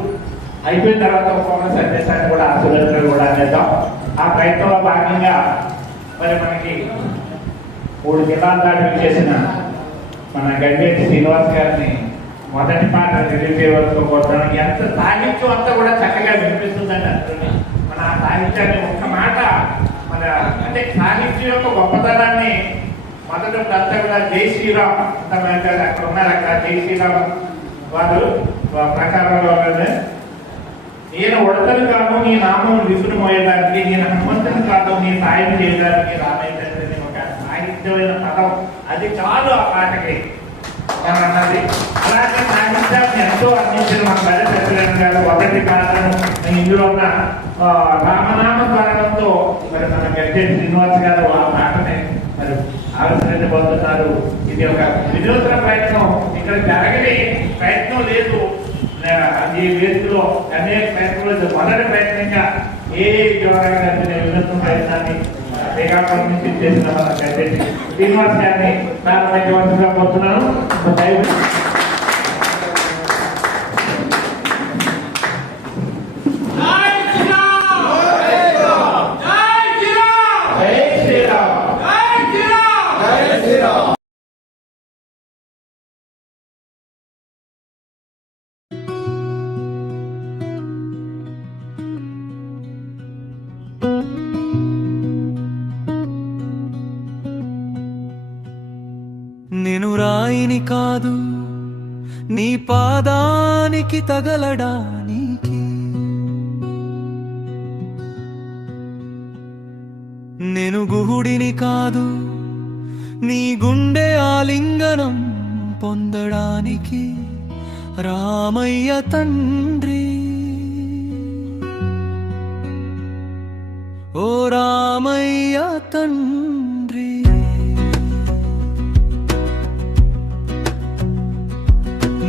అయిపోయిన తర్వాత ఒక్కొక్క సందేశాన్ని కూడా ఆశీర్వదించడం కూడా అనేద్దాం. ఆ ప్రయత్నంలో భాగంగా మరి మనకి 3 జిల్లాల దాటి చేసిన మన గంగేటి శ్రీనివాస్ గారిని మొదటి పాట రిలీజ్ చేయవలసిన కోరుతున్నాం. ఎంత సాహిత్యం అంతా కూడా చక్కగా వినిపిస్తుందండి అందరినీ. మన ఆ సాహిత్యాన్ని ఒక్క మాట మన అంటే సాహిత్యం యొక్క గొప్పతనాన్ని మొదటి అంతా కూడా జై శ్రీరామ్ అంత అక్కడ ఉన్నారు. అక్కడ జై శ్రీరామ్ వారు ప్రకారంలో నేను ఉడతలు కాదు నీ నామం విసురు మోయడానికి, నేను హనుమంతుని కాదు నీ సాయం చేయడానికి రామయ్య ఒక సాహిత్యమైన పదం. అది చాలు ఆ పాటకి అన్నది. అలాగే సాహిత్యాన్ని ఎంతో అందించిన మా పెద్ద సత్యనారాయణ గారు ఒకటి పాటను ఇందులో ఉన్న రామనామ స్మరణంతో మరి మన గంగేటి శ్రీనివాస్ గారు ఆ పాటని మరి ఆవిష్కరించబోతున్నారు. ఇది ఒక వినూత్న ప్రయత్నం. ఇక్కడ జరగని ప్రయత్నం లేదు. ఈ వేదికలో అనేక ప్రయత్నాలు మొదటి ప్రయత్నంగా ఏ విధంగా వినూత్న ప్రయత్నాన్ని శ్రీకాకుళం నుంచి చేసిన మన గంగేటి శ్రీనివాస్ గారిని ప్రారంభించవలసిందిగా కోరుతున్నాను. గుహుడిని కాదు నీ పాదానికి తగలడానికి. నేను గుహుడిని కాదు నీ గుండె ఆలింగనం పొందడానికి. రామయ్య తండ్రి, ఓ రామయ్య తండ్రి.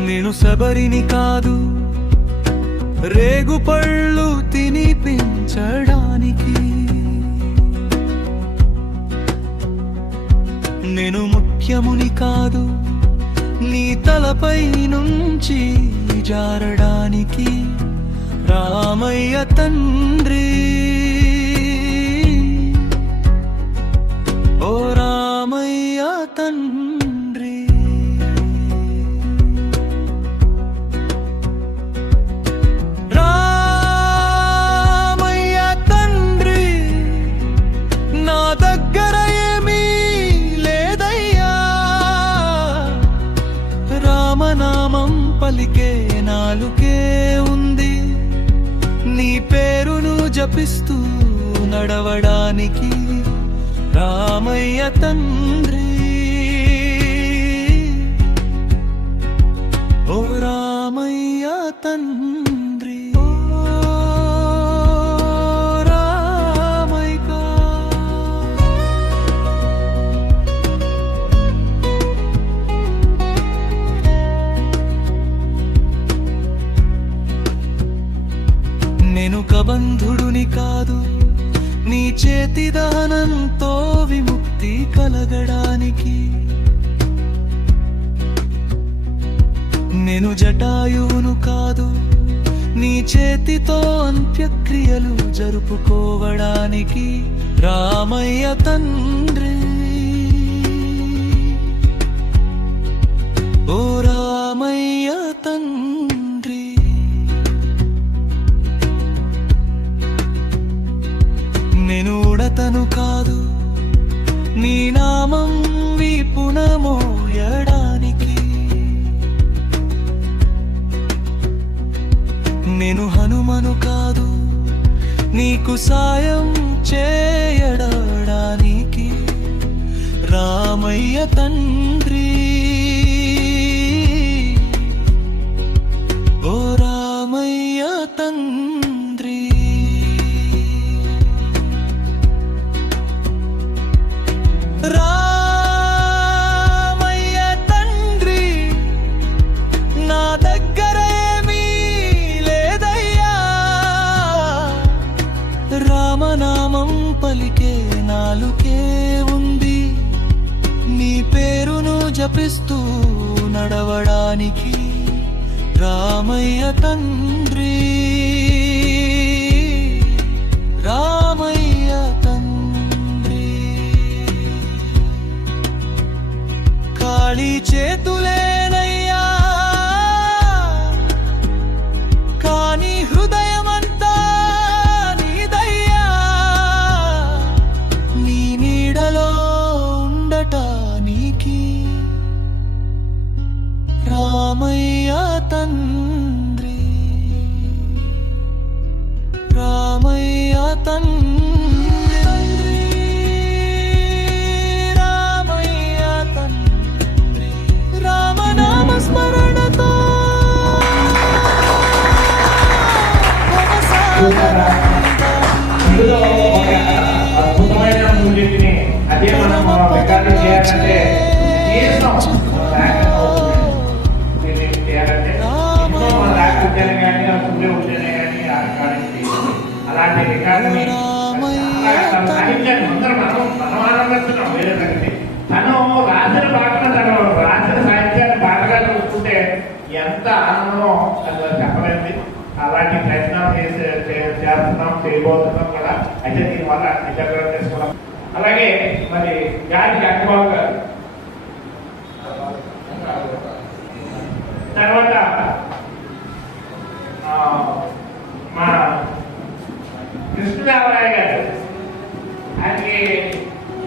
నేను శబరిని కాదు రేగు పళ్ళు తినిపించడానికి. నేను ముఖ్యముని కాదు నీ తలపై నుంచి జారడానికి. రామయ్య తండ్రి, ఓ రామయ్య తండ్రి. రామయ్య తండ్రి, నా దగ్గర ఏమీ లేదయ్యా. రామనామం పలికే నాలుకే ఉంది, నీ పేరును జపిస్తూ నడవడానికి. రామయ్య తండ్రి, ఓ రామయ్య తండ్రి. ఓ రామయ్య. నేను కబంధుడుని కాదు నీ చేతి దానంతో విముక్తి కలగడానికి. నేను జటాయువును కాదు నీ చేతితో అంత్యక్రియలు జరుపుకోవడానికి. రామయ్య తండ్రి, ఓ రామయ్య తండ్రి. నేను ఉడతను కాదు నీ నామం వీపున మోయడానికి. నేను హనుమను కాదు నీకు సాయం చేయడానికి. రామయ్య తండ్రి, ఓ రామయ్య తండ్రి. రామయ్య తండ్రి, నా దగ్గర ఏమీ లేదయ్యా. రామనామం పలికే నాలుకే ఉంది, నీ పేరును జపిస్తూ నడవడానికి. రామయ్య తండ్రి, రామయ్య తండ్రి. ఖాళీ చేతులేనయ్యా కానీ హృదయమంతా నీదయ్యా. నీ నీడలో ఉండటానికి. రామయ్య తండ్రి, రామయ్య తండ్రి. రామయ్య తండ్రి, రామనామ స్మరణతో ఇందులో ఒక అద్భుతమైన మూలికని అదే మనం రికార్డు చేయాలంటే కనీసం చేయాలంటే ఇంట్లో మన రాకపోతేనే కానీ సూర్య ఉంటేనే కానీ ఆ రికార్డింగ్ చేయాలి. అలాంటి రికార్డుని సాహిత్యాన్ని అందరం మనం ఆనందిస్తున్నాం వేరే సంగతి. తను రాసిన పాటలు తను రాసిన సాహిత్యాన్ని బాగా చూసుకుంటే ఎంత ఆనందమో అది చెప్పలేదు. అలాంటి ప్రయత్నాలు చేస్తున్నాం, చేయబోతున్నాం కూడా. అయితే దీనివల్ల నిజంగా తెలుసుకోవడం. అలాగే మరి గాలి చక్రబాబు గారు, తర్వాత మా కృష్ణదేవరాయ గారు, ఆయనకి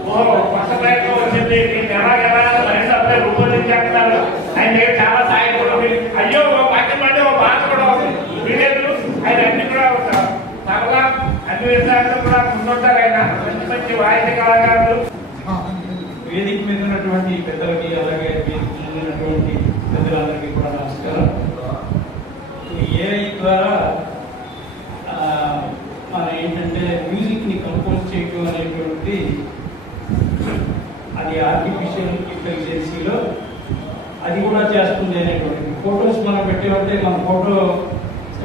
కొత్త ప్రయత్నం వచ్చింది. దీన్ని ఎలాగెలా మైండ్ అప్పుడే రూపొందించి చేస్తున్నారు. ఆయన దగ్గర చాలా సాయం కూడా ఉంది. అయ్యో ఓ పక్కన పడి ఓ బాధ కూడా ఉంది. వీళ్ళేరు ఆయన అన్ని కూడా చాలా అన్ని విషయాల్లో కూడా ముందుంటారు. ఆయన మంచి మంచి వాయిద్య కళాకారులు. వేదిక మీద ఉన్నటువంటి పెద్దలకి, అలాగే వేదిక మీద ఉన్నటువంటి పెద్దలందరికీ కూడా నమస్కారం. ఏఐ ద్వారా మన ఏంటంటే మ్యూజిక్ని కంపోజ్ చేయడం అనేటువంటి అది ఆర్టిఫిషియల్ ఇంటెలిజెన్సీలో అది కూడా చేస్తుంది అనేటువంటి ఫొటోస్ మనం పెట్టేవంటే మన ఫోటో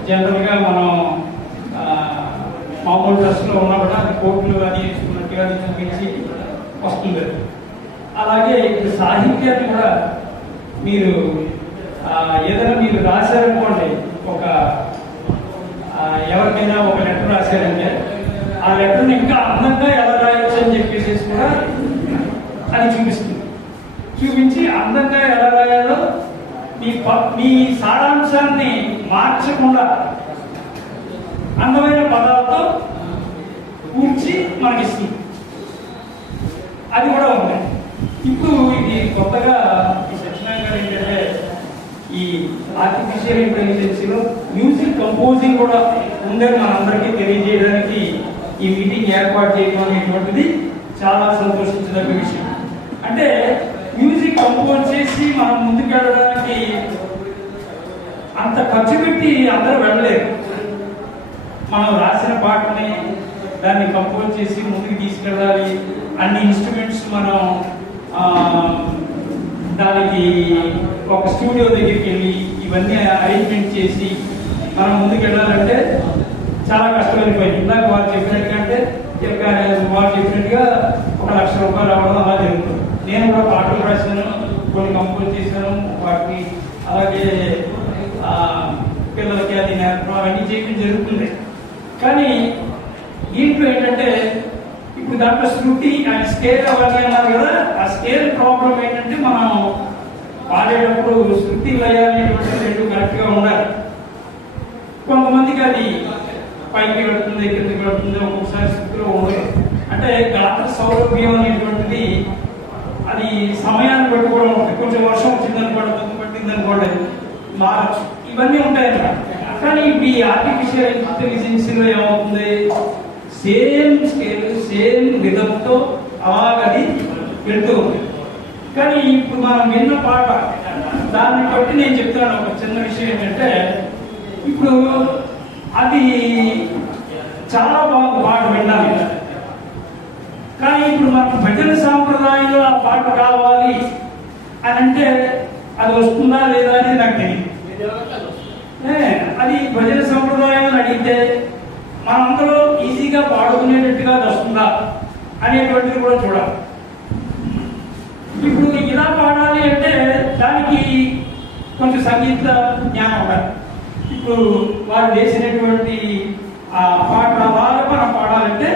జనరల్గా మనం మామూలు డ్రెస్లో ఉన్నప్పుడు అది కోట్లు అది వేసుకున్నట్టుగా అది కనిపించి వస్తుంది. అలాగే ఇప్పుడు సాహిత్యాన్ని కూడా మీరు ఏదైనా మీరు రాశారనుకోండి, ఒక ఎవరికైనా ఒక లెటర్ రాశారంటే ఆ లెటర్ని ఇంకా అందంగా ఎలా రాయొచ్చు అని చెప్పేసి కూడా అది చూపిస్తుంది. చూపించి అందంగా ఎలా రాయాలో మీ సారాంశాన్ని మార్చకుండా అందమైన పదాలతో కూర్చి మనకిస్తుంది. అది కూడా ఉంది. ఇప్పుడు ఇది కొత్తగా ఈ సత్యనారాయణ గారు ఏంటంటే ఈ ఆర్టిఫిషియల్ ఇంటెలిజెన్సీలో మ్యూజిక్ కంపోజింగ్ కూడా ఉందని మనందరికీ తెలియజేయడానికి ఈ మీటింగ్ ఏర్పాటు చేయడం అనేటువంటిది చాలా సంతోషించదగ్గ విషయం. అంటే మ్యూజిక్ కంపోజ్ చేసి మనం ముందుకెళ్ళడానికి అంత ఖర్చు పెట్టి అందరూ వెళ్ళలేరు. మనం రాసిన పాటని దాన్ని కంపోజ్ చేసి ముందుకు తీసుకెళ్ళాలి. అన్ని ఇన్స్ట్రుమెంట్స్ మనం దానికి ఒక స్టూడియో దగ్గరికి వెళ్ళి ఇవన్నీ అరేంజ్మెంట్ చేసి మనం ముందుకు వెళ్ళాలంటే చాలా కష్టమైపోయింది. ఇందాక వాళ్ళు చెప్పినట్టుకంటే వాళ్ళు చెప్పినట్టుగా 1 లక్ష రూపాయలు రావడం అలా జరుగుతుంది. నేను కూడా పాటలు రాశాను, కొన్ని కంపోజ్ చేశాను, వాటిని అలాగే పిల్లలకి అది నేర్పడం అవన్నీ చేయడం జరుగుతుంది. కానీ దీంట్లో ఏంటంటే ఇప్పుడు దాంట్లో శృతి అండ్ స్కేల్ అవన్నీ అన్నారు కదా, ఆ స్కేల్ ప్రాబ్లం ఏంటంటే మనం పాడేటప్పుడు శృతి లయ అనేటువంటి రెండు కరెక్ట్గా ఉండాలి. కొంతమందికి అది పైకి వెళుతుంది, కిందకి వెళుతుంది, ఒక్కొక్కసారి శృతిలో ఉండదు. అంటే గాత్ర సౌలభ్యం అనేటువంటిది అది సమయాన్ని బట్టి కూడా ఉంటుంది. కొంచెం వర్షం వచ్చిందనుకోండి, దుమ్ము పట్టిందనుకోండి, మారచ్చు. ఇవన్నీ ఉంటాయన్నమాట. కానీ ఇప్పుడు ఈ ఆర్టిఫిషియల్ ఇంటెలిజెన్సీలో ఏమవుతుంది, సేమ్ స్కేల్ సేమ్ రిథంతో అలాగది వెళ్తూ ఉంది. కానీ ఇప్పుడు మనం విన్న పాట దాన్ని బట్టి నేను చెప్తాను ఒక చిన్న విషయం ఏంటంటే, ఇప్పుడు అది చాలా బాగా పాట విన్నాను. కానీ ఇప్పుడు మనకు భజన సాంప్రదాయంలో ఆ పాట కావాలి అని అంటే అది వస్తుందా లేదా అనేది నాకు తెలియదు. అది భజన సంప్రదాయం అడిగితే మనందరూ ఈజీగా పాడుకునేటట్టుగా వస్తుందా అనేటువంటిది కూడా చూడాలి. ఇప్పుడు ఇలా పాడాలి అంటే దానికి కొంచెం సంగీత జ్ఞానం ఉండాలి. ఇప్పుడు వారు వేసినటువంటి ఆ పాట అలాగా మనం పాడాలంటే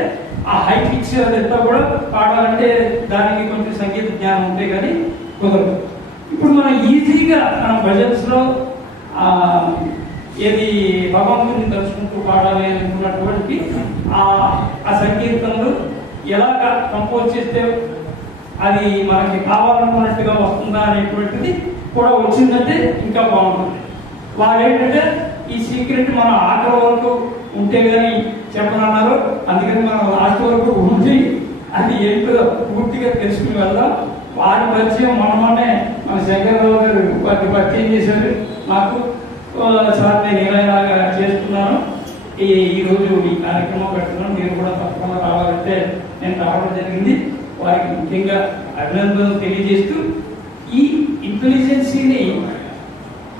ఆ హై పిచ్ అదంతా కూడా పాడాలంటే దానికి కొంచెం సంగీత జ్ఞానం ఉంటే కానీ కుదరదు. ఇప్పుడు మనం ఈజీగా మనం భజన్స్లో ఏది భగవంతుని తలుచుకుంటూ పాడాలి అనుకున్నటువంటి ఆ సంకీర్తనలు ఎలాగా కంపోజ్ చేస్తే అది మనకి కావాలనుకున్నట్టుగా వస్తుందా అనేటువంటిది కూడా వచ్చిందంటే ఇంకా బాగుంటుంది. వాళ్ళు ఏంటంటే ఈ సీక్రెట్ మన ఆఖరి వరకు ఉంటే కానీ చెప్పనన్నారు. అందుకని మనం లాస్ట్ వరకు ఉండి అది ఏంటో పూర్తిగా తెలుసుకుని వెళ్దాం. వారి పరిచయం మొన్ననే మన శంకర్రావు గారు వాటిని పరిచయం చేశారు నాకు. సార్ నేను ఇలాగా చేస్తున్నాను, ఈరోజు ఈ కార్యక్రమం పెడుతున్నాను, నేను కూడా తప్పకుండా రావాలంటే నేను రావడం జరిగింది. వారికి ముఖ్యంగా అభినందనలు తెలియజేస్తూ ఈ ఇంటెలిజెన్సీని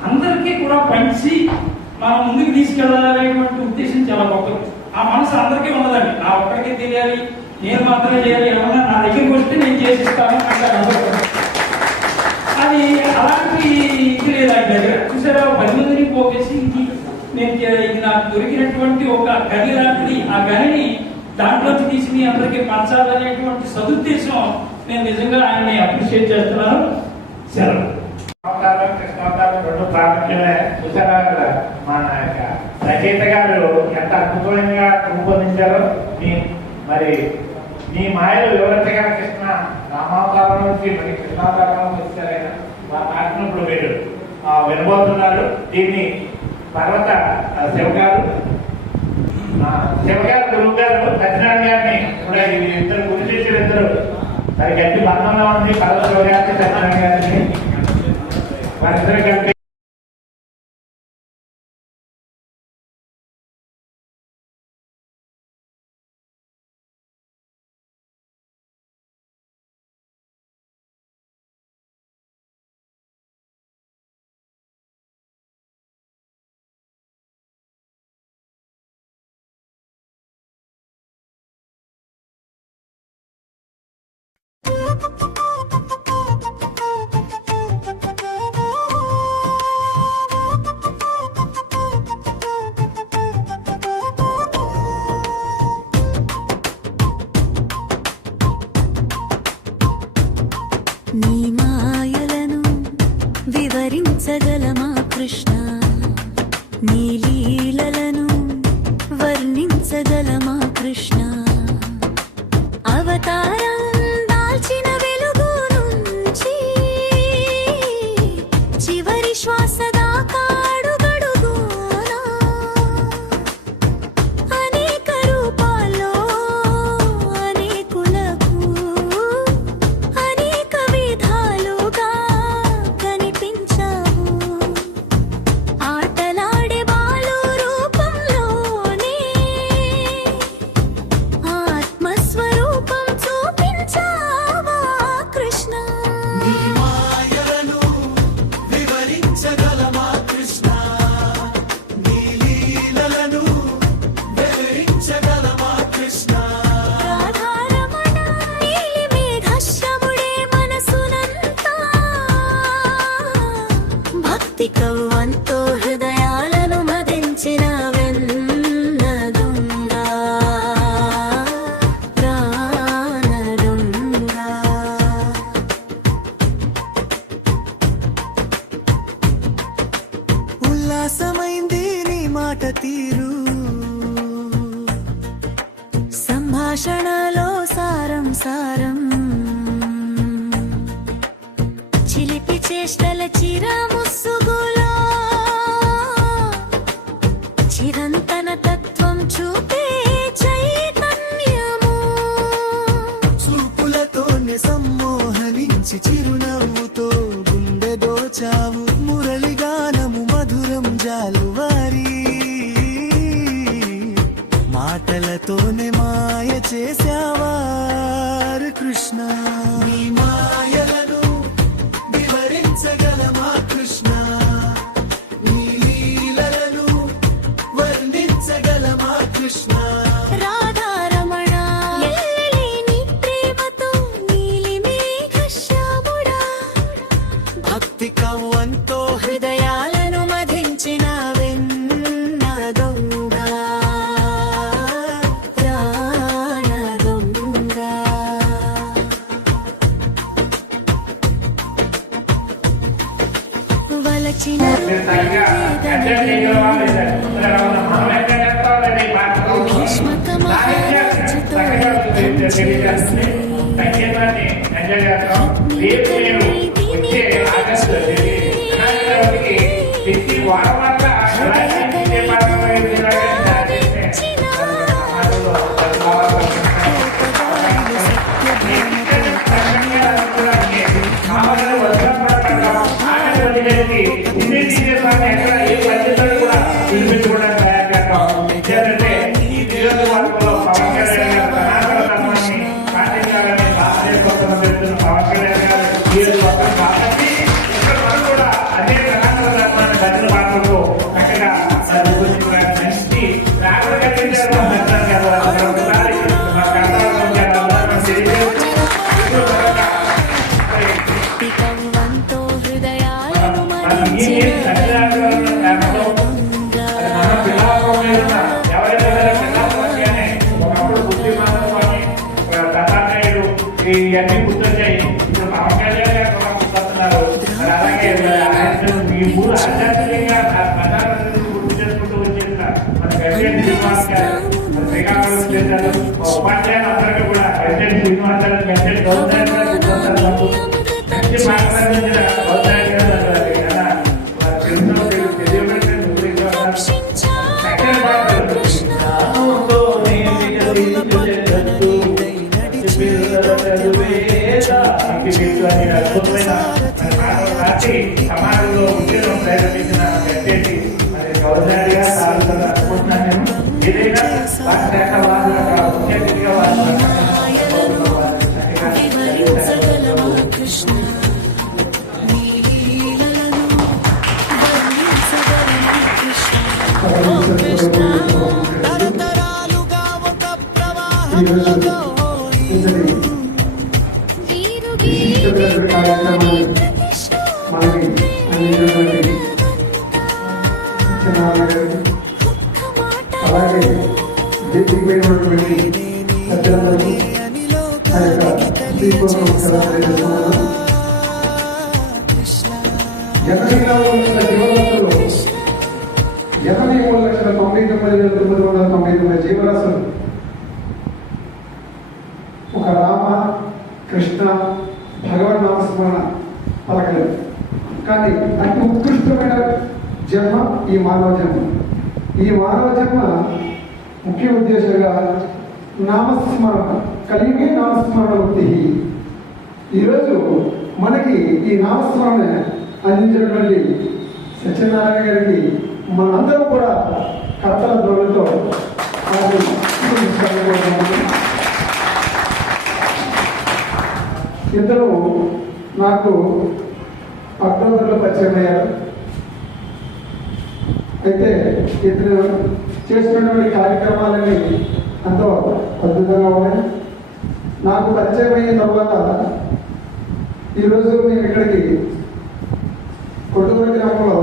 అందరికీ కూడా పంచి మనం ముందుకు తీసుకెళ్లాలనేటువంటి ఉద్దేశం చాలా గొప్పది. ఆ మనసు అందరికీ ఉన్నదండి. నా ఒక్కడికే తెలియాలి, నేను మాత్రమే చేయాలి, ఏమన్నా నా దగ్గరికి వస్తే నేను చేసిస్తాను అంటే అది అలాంటి ఇది లేదు ఆయన దగ్గర. చూసారా, 10 మందిని పోగేసి ఇది నాకు దొరికినటువంటి ఒక గని లాంటిది. ఆ గనిని దాంట్లోకి తీసి మీ అందరికీ పంచాలనేటువంటి సదుద్దేశం నేను నిజంగా ఆయన్ని అప్రిషియేట్ చేస్తున్నాను. సెలవు. కృష్ణావతారం రెండు ప్రాముఖ్యమే. చూసారా మన యొక్క రచయిత గారు ఎంత అద్భుతంగా రూపొందించారో. మరి మీ మాయలు వివరించగా కృష్ణ రామావతారం నుంచి మరి కృష్ణావతారం వచ్చారైనా పాడుతున్నప్పుడు మీరు వినబోతున్నారు. దీన్ని తర్వాత శివగారు గురువు గారు సత్యనారాయణ గారిని కూడా ఇద్దరు గురు శిష్యులు ఇద్దరు మరి గట్టి బంధంలో ఉంది. పర్వత గారిని సత్యనారాయణ గారిని వారిద్దరు కలిపి నీ మాయలను వివరించగలమా కృష్ణ, నీ లీలలను వర్ణించగలమా కృష్ణ. అవతారం దాల్చిన వెలుగు నుంచి చివరి శ్వాస దాకా అడుగడుగునా అనేక రూపాల్లో అనేకులకు అనేక విధాలుగా కనిపించావు. ఆటలాడే బాలు రూపంలోనే ఆత్మస్వరూపం చూపించావా కృష్ణ. నీ మాయలను వివరించగలమా కృష్ణ, నీ లీలలను వివరించగలమా కృష్ణ. రాధారమణ నీలి మేఘశ్రముడే మనసునంతా భక్తి కవ్వంతో హృదయాలను మదించిన వెన్నదుంగా ప్రాణదుంగా. ఉల్లాసమైంది నీ మాట తీరు, సంభాషణలో సారం సారం చిలిపి చేష్టల చిరముసుగులో చిరంతన తత్వం చూపే చైతన్యము. చూపులతోనే సమ్మోహనించి చిరునవ్వుతో గుండె దోచావు. మురళిగానము మధురం జాలువారి, మాటలతోనే మాయ చేసావారు కృష్ణ. నీ మాయలను వివరించగలమా కృష్ణ, నీ లీలలను వర్ణించగలమా కృష్ణ. రాధారమణ ఎల్లలేని ప్రేమతో నీలి మేఘశ్యాముడా భక్తి కవ్వంతో హృదయాలను మధించిన వెన్నదొంగా ప్రాణదొంగా. వలచిన మీరు సరిగ్గా ఎంజాయ్ చేయగల వాళ్ళు ఇద్దరు. మనం ఎంజాయ్ చేస్తామని మాటలు తెలియజేస్తుంది. సంగీతాన్ని ఎంజాయ్ చేస్తాం. రేపు నేను వచ్చే ఆగస్టు ప్రతి వారం వల్ల ఎలాంటి వినిపించుకోవడానికి తయారు చేస్తాం. ఏంటంటే ఈ నియోజకవర్గంలో పవన్ కళ్యాణ్ గారు సనాతన ధర్మాన్ని పాటించాలని భారతదేశం పెడుతున్న పవన్ కళ్యాణ్ గారు నియోజకవర్గం కాబట్టి ఇక్కడ మనం కూడా అదే సనాతన ధర్మాన్ని భద్ర పాత్రలో చక్కగా రూపొందించడానికి మంచి రాగడ కట్టించారు. కవ్వంతో హృదయాలను మధించిన ఎవరైతే ఒకప్పుడు బుద్ధిమానస్వామి ఇవన్నీ గుర్తొచ్చాయి. ఇప్పుడు పవన్ కళ్యాణ్ గారు కూడా గుర్తొస్తున్నారు. మరి అలాగే మీ ఊరు ఆధ్యాత్మికంగా ప్రధానమంత్రి గుర్తు చేసుకుంటూ వచ్చేసిన మన ప్రెసిడెంట్ శ్రీనివాస్ గారు శ్రీకాకుళం చేశారు. ఉపాధ్యాయులు అందరికీ కూడా ప్రెసిడెంట్ శ్రీనివాస్ గారు ప్రెసిడెంట్ గౌరవ మంచి మాట్లాడించిన ధరించుటకు సమాజంలో ఉద్యోగం ప్రయత్నించిన వ్యక్తి మరి గవర్నర్గా అనుకుంటున్నాను నేను. ఏదైనా వారి శాఖ వారు ముఖ్య అతిథిగా వివరించగలమా కృష్ణ నీ లీలలను వర్ణించగలమా కృష్ణ ఓ కృష్ణ తరతరాలుగా ఒక ఈరోజు ఇంతటి వీరు విశిష్టమైనటువంటి కార్యక్రమాన్ని మనకి అందించినటువంటి సత్యనారాయణ గారికి, అలాగే దిగ్విజయమైనటువంటి సత్యనారాయణకు ఆ యొక్క శ్రీకృష్ణ నమస్కారాలు తెలియజేస్తున్నాను. 83,93,999 జీవరాశులు ఒక రామ కృష్ణ భగవన్ నామస్మరణ పలకలేదు. కానీ అతి ఉత్కృష్టమైన జన్మ ఈ మానవ జన్మ. ఈ మానవ జన్మ ముఖ్య ఉద్దేశంగా నామస్మరణ కలిగే నామస్మరణ వృత్తి. ఈరోజు మనకి ఈ నామస్మరణ అందించినటువంటి సత్యనారాయణ గారికి మనందరం కూడా కర్తల ధ్వనులతో ఇద్దరు నాకు అక్టోబర్లో పరిచయం అయ్యారు. అయితే ఇద్దరు చేస్తున్నటువంటి కార్యక్రమాలన్నీ ఎంతో అద్భుతంగా ఉన్నాయి. నాకు పరిచయం అయిన తర్వాత ఈరోజు మేము ఇక్కడికి కొట్టుకూరు గ్రామంలో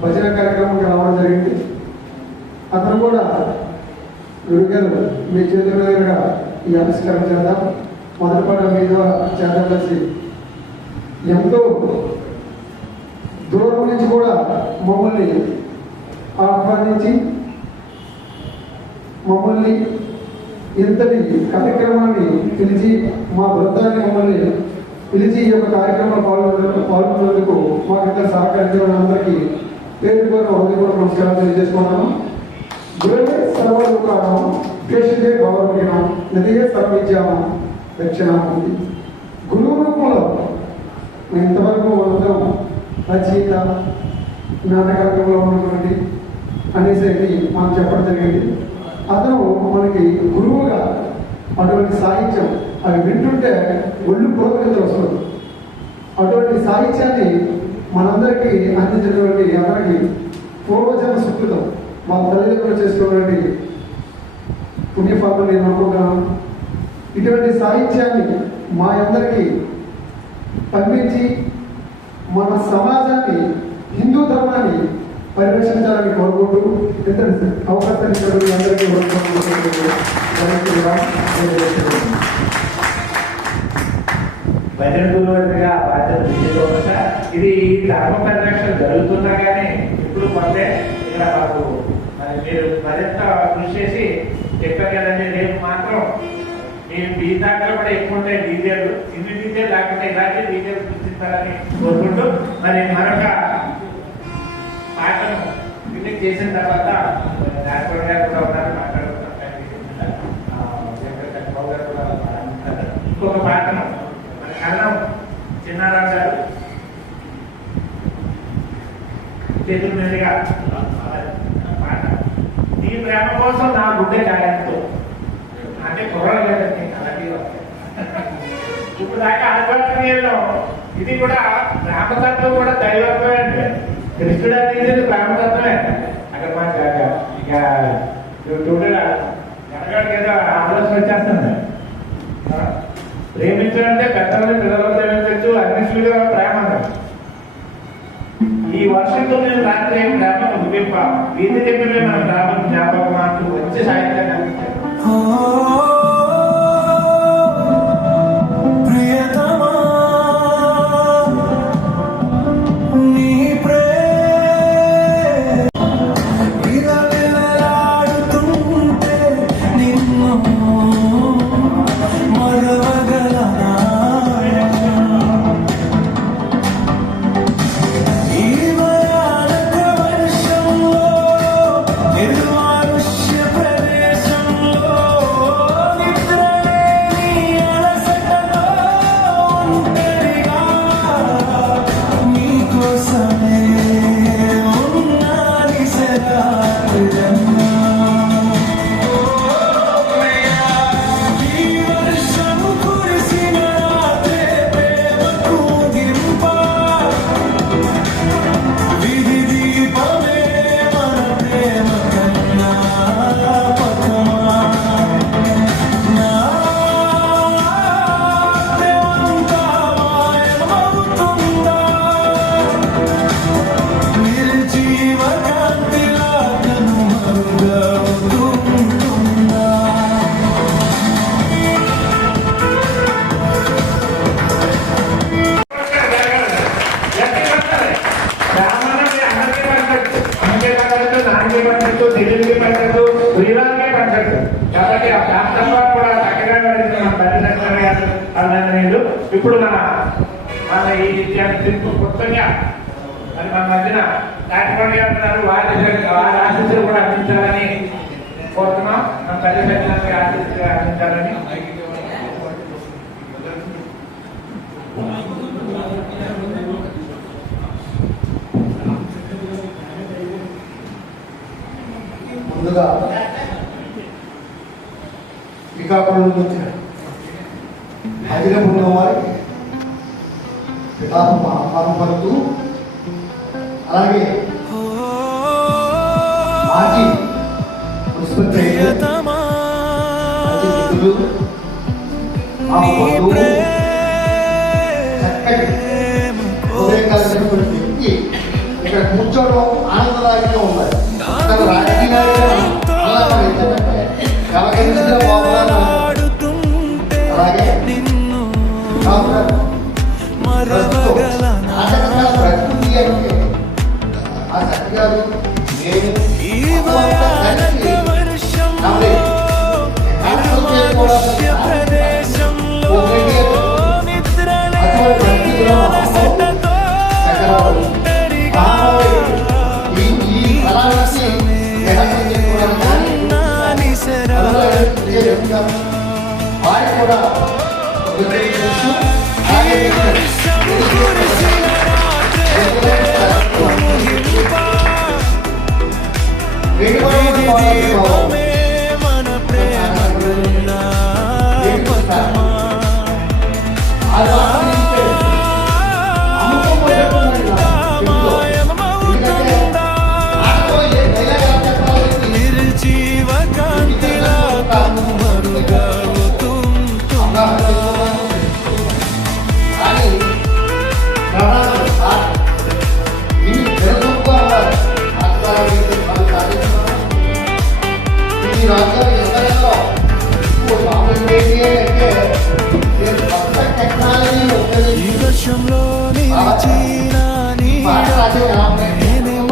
భజన కార్యక్రమం రావడం జరిగింది. అతను కూడా గురుగారు మీ చేతుల మీదుగా ఈ ఆవిష్కరణ చేద్దాం, మొదటి పాట మీ ద్వారా చేద్దాం కలిసి ఎంతో దూరం నుంచి కూడా మమ్మల్ని ఆహ్వానించి మమ్మల్ని ఇంతటి కార్యక్రమాన్ని పిలిచి మా బృందాన్ని మమ్మల్ని పిలిచి ఈ యొక్క కార్యక్రమంలో పాల్గొన్నందుకు మాకు ఇక్కడ సహకరించిన అందరికీ పేరు పేరు హృదయపూర్వక నమస్కారం తెలియజేసుకున్నాము. గురువే సర్వలోకానం కేశిదే భగవద్గీతం నదియే సర్విద్యామ దక్షిణామూర్తి. గురువు రూపంలో ఇంతవరకు మనందరం రచయిత నాటకరంగంలో ఉన్నటువంటి అనేసి మనం చెప్పడం జరిగింది. అతను మనకి గురువుగా అటువంటి సాహిత్యం అవి వింటుంటే ఒళ్ళు పురోగతి వస్తుంది. అటువంటి సాహిత్యాన్ని మనందరికీ అందించినటువంటి అందరికీ పూర్వజన్మ సుకృతం, వాళ్ళ తల్లిదండ్రులు చేసుకున్నటువంటి పుణ్యపాపం నేను అనుకుంటున్నాను. ఇటువంటి సాహిత్యాన్ని మా అందరికీ పంపించి మన సమాజాన్ని, హిందూ ధర్మాన్ని పరిరక్షించాలని కోరుకుంటూ ఇంతటి అవకాశాన్ని ఇచ్చినటువంటి అందరికీ భజన గురువుగా బాధ్యత తీసుకోవచ్చా? ఇది ధర్మ పరిరక్షణ జరుగుతున్నా కానీ ఇప్పుడు కొంటే ఇక్కడ మాకు మరి మీరు మరింత కృషి చేసి చెప్పారు కదండి. రేపు మాత్రం మీరు మీ దాంట్లో కూడా ఎక్కువ ఉంటాయి డీజేలు, ఇన్ని డీజేలు లేకుండా ఇలాంటి డీజేలు సృష్టిస్తారని కోరుకుంటూ మరి మరొక పాటను రిలీజ్ చేసిన తర్వాత డాక్టర్ గారు కూడా ఉన్నారు, మాట్లాడుతున్నారు. ఇంకొక పాటను మన కన్నం చిన్నారావు గారు చేతుల మీదుగా పాట నీ ప్రేమ కోసం నా గుడ్డే కాయంతో అంటే కుర్రలు కదండి అలాంటి ఇప్పుడు దాకా అనుభవంలో ఇది కూడా రామతత్వం కూడా దైవత్వమే అంటే కృష్ణుడు అనేది ప్రేమతత్వమే. అక్కడ మా ఇక జనగాడికి ఏదో ఆలోచన వచ్చేస్తుంది. ప్రేమించాలంటే పెద్దలని పిల్లలు ప్రేమించవచ్చు, అగ్నిశులుగా ప్రేమ అన్నారు. ఈ వర్షంతో నేను రాత్రి ఏం ప్రేమ ముగింప వీధి చెప్పిన మన ప్రేమ జ్ఞాపకం అంటూ వచ్చి సాయంత్రం కనిపించారు. ప్రియతమా నీ ప్రేలాడుతుంటే నిన్ను మరవగలనా? ఈ భయానక వర్షంలో నిర్మానుష్య ప్రదేశంలో అలాగే ఆ ప్రాంతంలో కూడా చక్కగా నడుస్తున్న పరిణామాలు ఇప్పుడు మన ఈ కొత్తగా మరి మన మధ్యన నాటిపండి గారు వారి ఆశీస్సులు కూడా అందించాలని కోరుతున్నాం. మన పెద్ద పెద్దలకి ఆశీస్సులు అందించాలని. ముందుగా శ్రీకాకుళం నుంచి వచ్చిన అధిగమున్న వారి పితాత్మ పలుకుతూ అలాగే మాజీ మున్సిపల్ చైర్మన్ మాజీ మిత్రులు మా బంధువులు చక్కటి హృదయకరమైనటువంటి వ్యక్తి ఇక్కడ కూర్చోవడం ఆనందదాయకంగా ఉన్నాయి. అక్కడ రాజకీయాలు అలాగే ప్రకృతి అంటే ఆ శక్తి గారు వారికి కూడా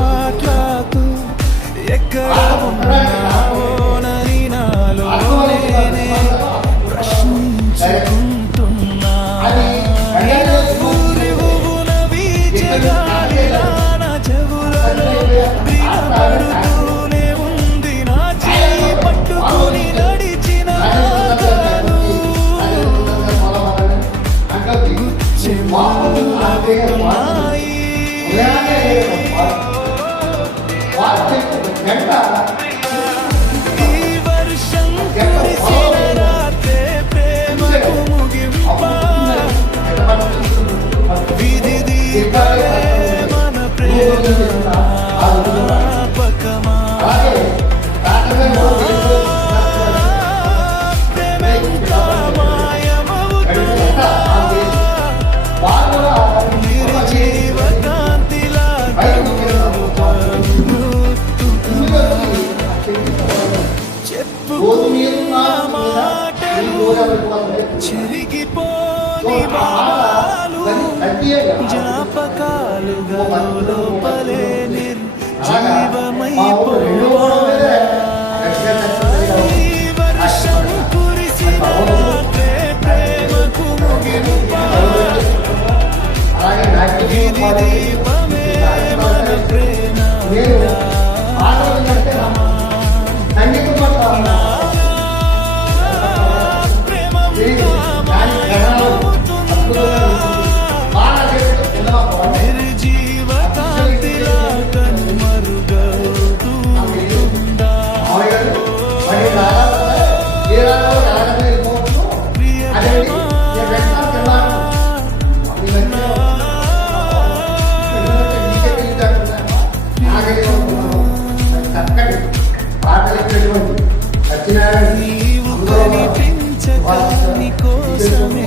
మాట్లాడుతూ ఎక్కడ ఉన్నావోనని నాలోనే ప్రశ్నించుకుంటున్నా. ఊరివున వీచగాలిలా నా చెవులలో ప్రియపడుతూనే ఉంది. నా చేయి పట్టుకొని నడిచిన ఈ వర్షం కురిసిన రాత్రే ప్రేమకు ముగింప. విధి దీపమే మన ప్రేమ జ్ఞాపకమా. ప్రేమెంత మాయమవుతుందా నిర్జీవకాంతిలా చెప్పుకున్న మాటలు చెరిగిపోని భావాలు జ్ఞాపకాలుగా లోపలే నిర్జీవమైపోవాలి. ఈ వర్షం కురిసిన రాత్రే ప్రేమకు ముగింప. ఇది దీపమే మన ప్రేమ నిర్జీవకాంతిలా కనుమరుగవుతుందా. నీవు కనిపించగాని కోసమే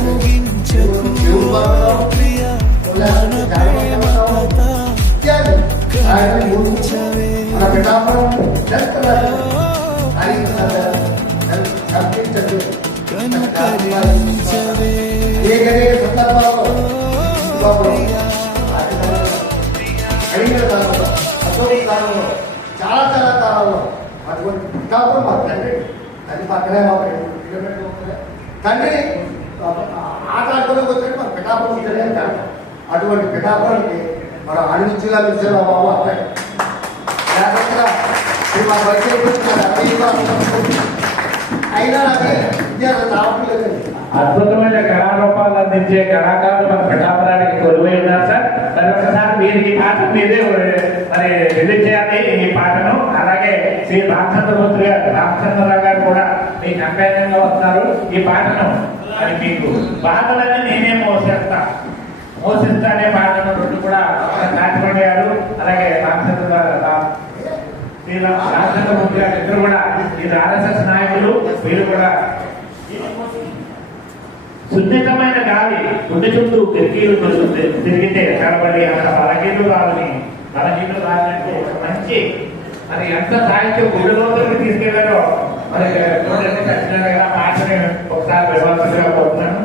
ముగించకు ప్రియ మన ప్రేమ కథ కనిపించవే. కనుకరించవే అడిగిన ఎంతో కాలంలో చాలా కాలంలో అటువంటి పిఠాపురం మా తండ్రి అది పక్కనే మా 2 కిలోమీటర్లు ఉంటుంది. తండ్రి ఆట ఆడుకోవడానికి వచ్చాడు మన పిఠాపురం వచ్చాడే అంటారు. అటువంటి పిఠాపురానికి మనం ఆడించేలా పిలిచేలా బాబు అబ్బాయి లేకుండా మా వయసు అయినా నాకు విద్యార్థి రావట్లేదండి. అద్భుతమైన కళారూపాలు అందించే కళాకారులు మన పిఠాపురానికి కొలువై ఉన్నారు సార్. మరి ఒకసారి మీరు ఈ పాట మీదే మరి రిలీజ్ చేయాలి ఈ పాటను. అలాగే శ్రీ రామచంద్రమూర్తి గారు రామచంద్రరావు గారు కూడా మీ కంపెనీగా వస్తున్నారు. ఈ పాటను మరి మీకు బాధలన్నీ నేనే మోసిస్తా అనే పాటను 2 కూడా నాటిపండి గారు అలాగే రామచంద్రమూర్తి గారు ఇద్దరు కూడా ఇది ఆర్ఎస్ఎస్ నాయకులు. వీరు కూడా సున్నితమైన గాలి గుండె చుట్టూ కిటికీలు తిరిగితే కనబడి అక్కడ బలహీనులు రాలినట్టు మంచి మరి ఎంత సాహిత్యం గుడి రోజులకు తీసుకెళ్లారో మరి ఖచ్చితంగా పాటని ఒకసారి వివరించగా పోతున్నాను.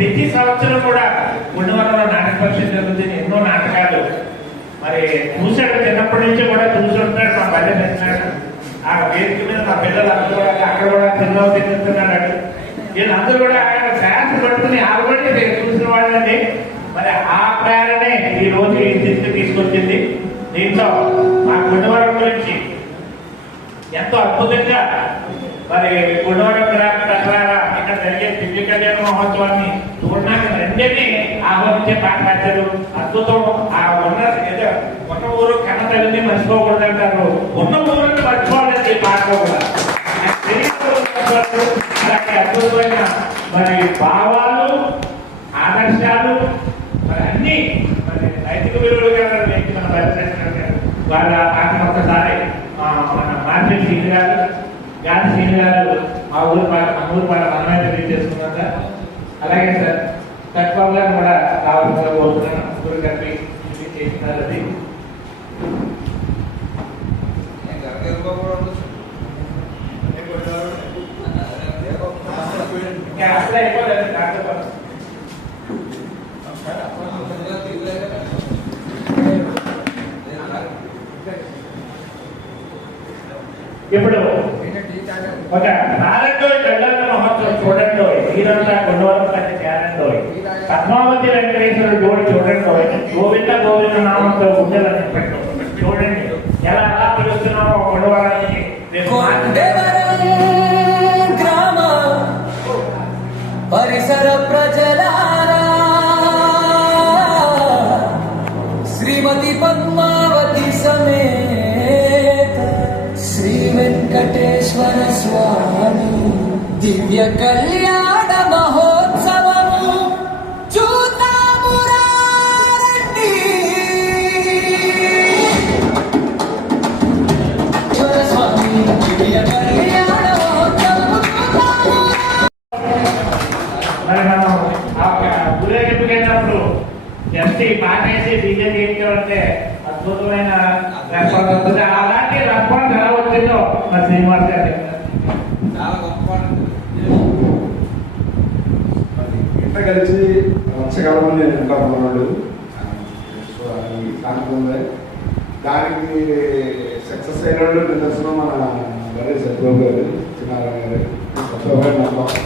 ప్రతి సంవత్సరం కూడా గుండవరంలో నాటక పరిషత్ జరుగుతుంది. ఎన్నో నాటకాలు మరి చూశాడు, చిన్నప్పటి నుంచి కూడా చూస్తుంటాడు. మా పల్లె తెచ్చినాడు ఆ వేదిక మీద మా పిల్లలు అందరూ కూడా అక్కడ కూడా తిరుగుతున్నాడు. వీళ్ళందరూ కూడా ఆయన శాస్త్ర పట్టుకుని ఆల్రెడీ చూసిన వాళ్ళని మరి ఆ ప్రేరణే ఈ రోజు ఈ స్థితికి తీసుకొచ్చింది. దీంట్లో మా గుండవరం గురించి ఎంతో అద్భుతంగా మరి గుండవరం గ్రామ ఇక్కడ జరిగే దివ్య కళ్యాణ మహోత్సవాన్ని చూడడానికి రెండేని ఆహ్వానించే పాఠశాలలు అద్భుతం. ఆ ఉన్న ఊరు కన్న తల్లిని మర్చిపోకూడదు అంటారు. ఉన్న ఊరిని మర్చిపోవాలండి ఈ పాటలో కూడా. అలాగే అద్భుతమైన మరి భావాలు ఆదర్శాలు మరి అన్ని మరి నైతిక విలువలు కదా మన పరిశ్రమ వాళ్ళ పాట ఒక్కసారి మన మార్కెట్ సీని గారు గాంధీ సీని గారు మా ఊరు పాట మనమే తెలియజేసుకున్నాం సార్. అలాగే సార్ కట్బాబు గారు కూడా రావాల్సిందిగా కోరుతున్నాను. ఊరు కలిపి చేస్తున్నారు. అది అసలు అయిపోలేదు డాక్టర్. ఇప్పుడు ఒక 4 కళ్యాణ మహోత్సవం చూడండి. మీరంతా గుండవరం కంటే చేరండి. పద్మావతి వెంకటేశ్వర జోడి చూడండి. గోవింద గోవింద నామంతో గుండెలని పెట్టండి. చూడండి ఎలా పిలుస్తున్నామో గుండవరానికి. గ్రామ పరిసర ప్రజలారా శ్రీమతి పద్మావతి సమేత శ్రీ వెంకటేశ్వర స్వామి దివ్య కళ్యాణ మహోత్సవము చూద్దాము రండి. స్వామి దివ్య కళ్యాణ మహోత్సవము మరి మనం ఊరేగింపుకెళ్ళినప్పుడు జస్ట్ ఈ పాట వేసి డీజే చేయించాలంటే అద్భుతమైన రెస్పాన్స్ వస్తుంది. అలాంటి రెస్పాన్స్ ఎలా వచ్చిందో మరి శ్రీనివాస్ గారు చాలా గొప్ప ఇంత కలిసి మత్స్యకాలమని అంటారు దానికి సక్సెస్ అయిన వాళ్ళు నిదర్శనం మన గారి సత్యబాబు గారు, చిన్నారాయణ గారు, సత్యబాబు గారు నమ్మకం.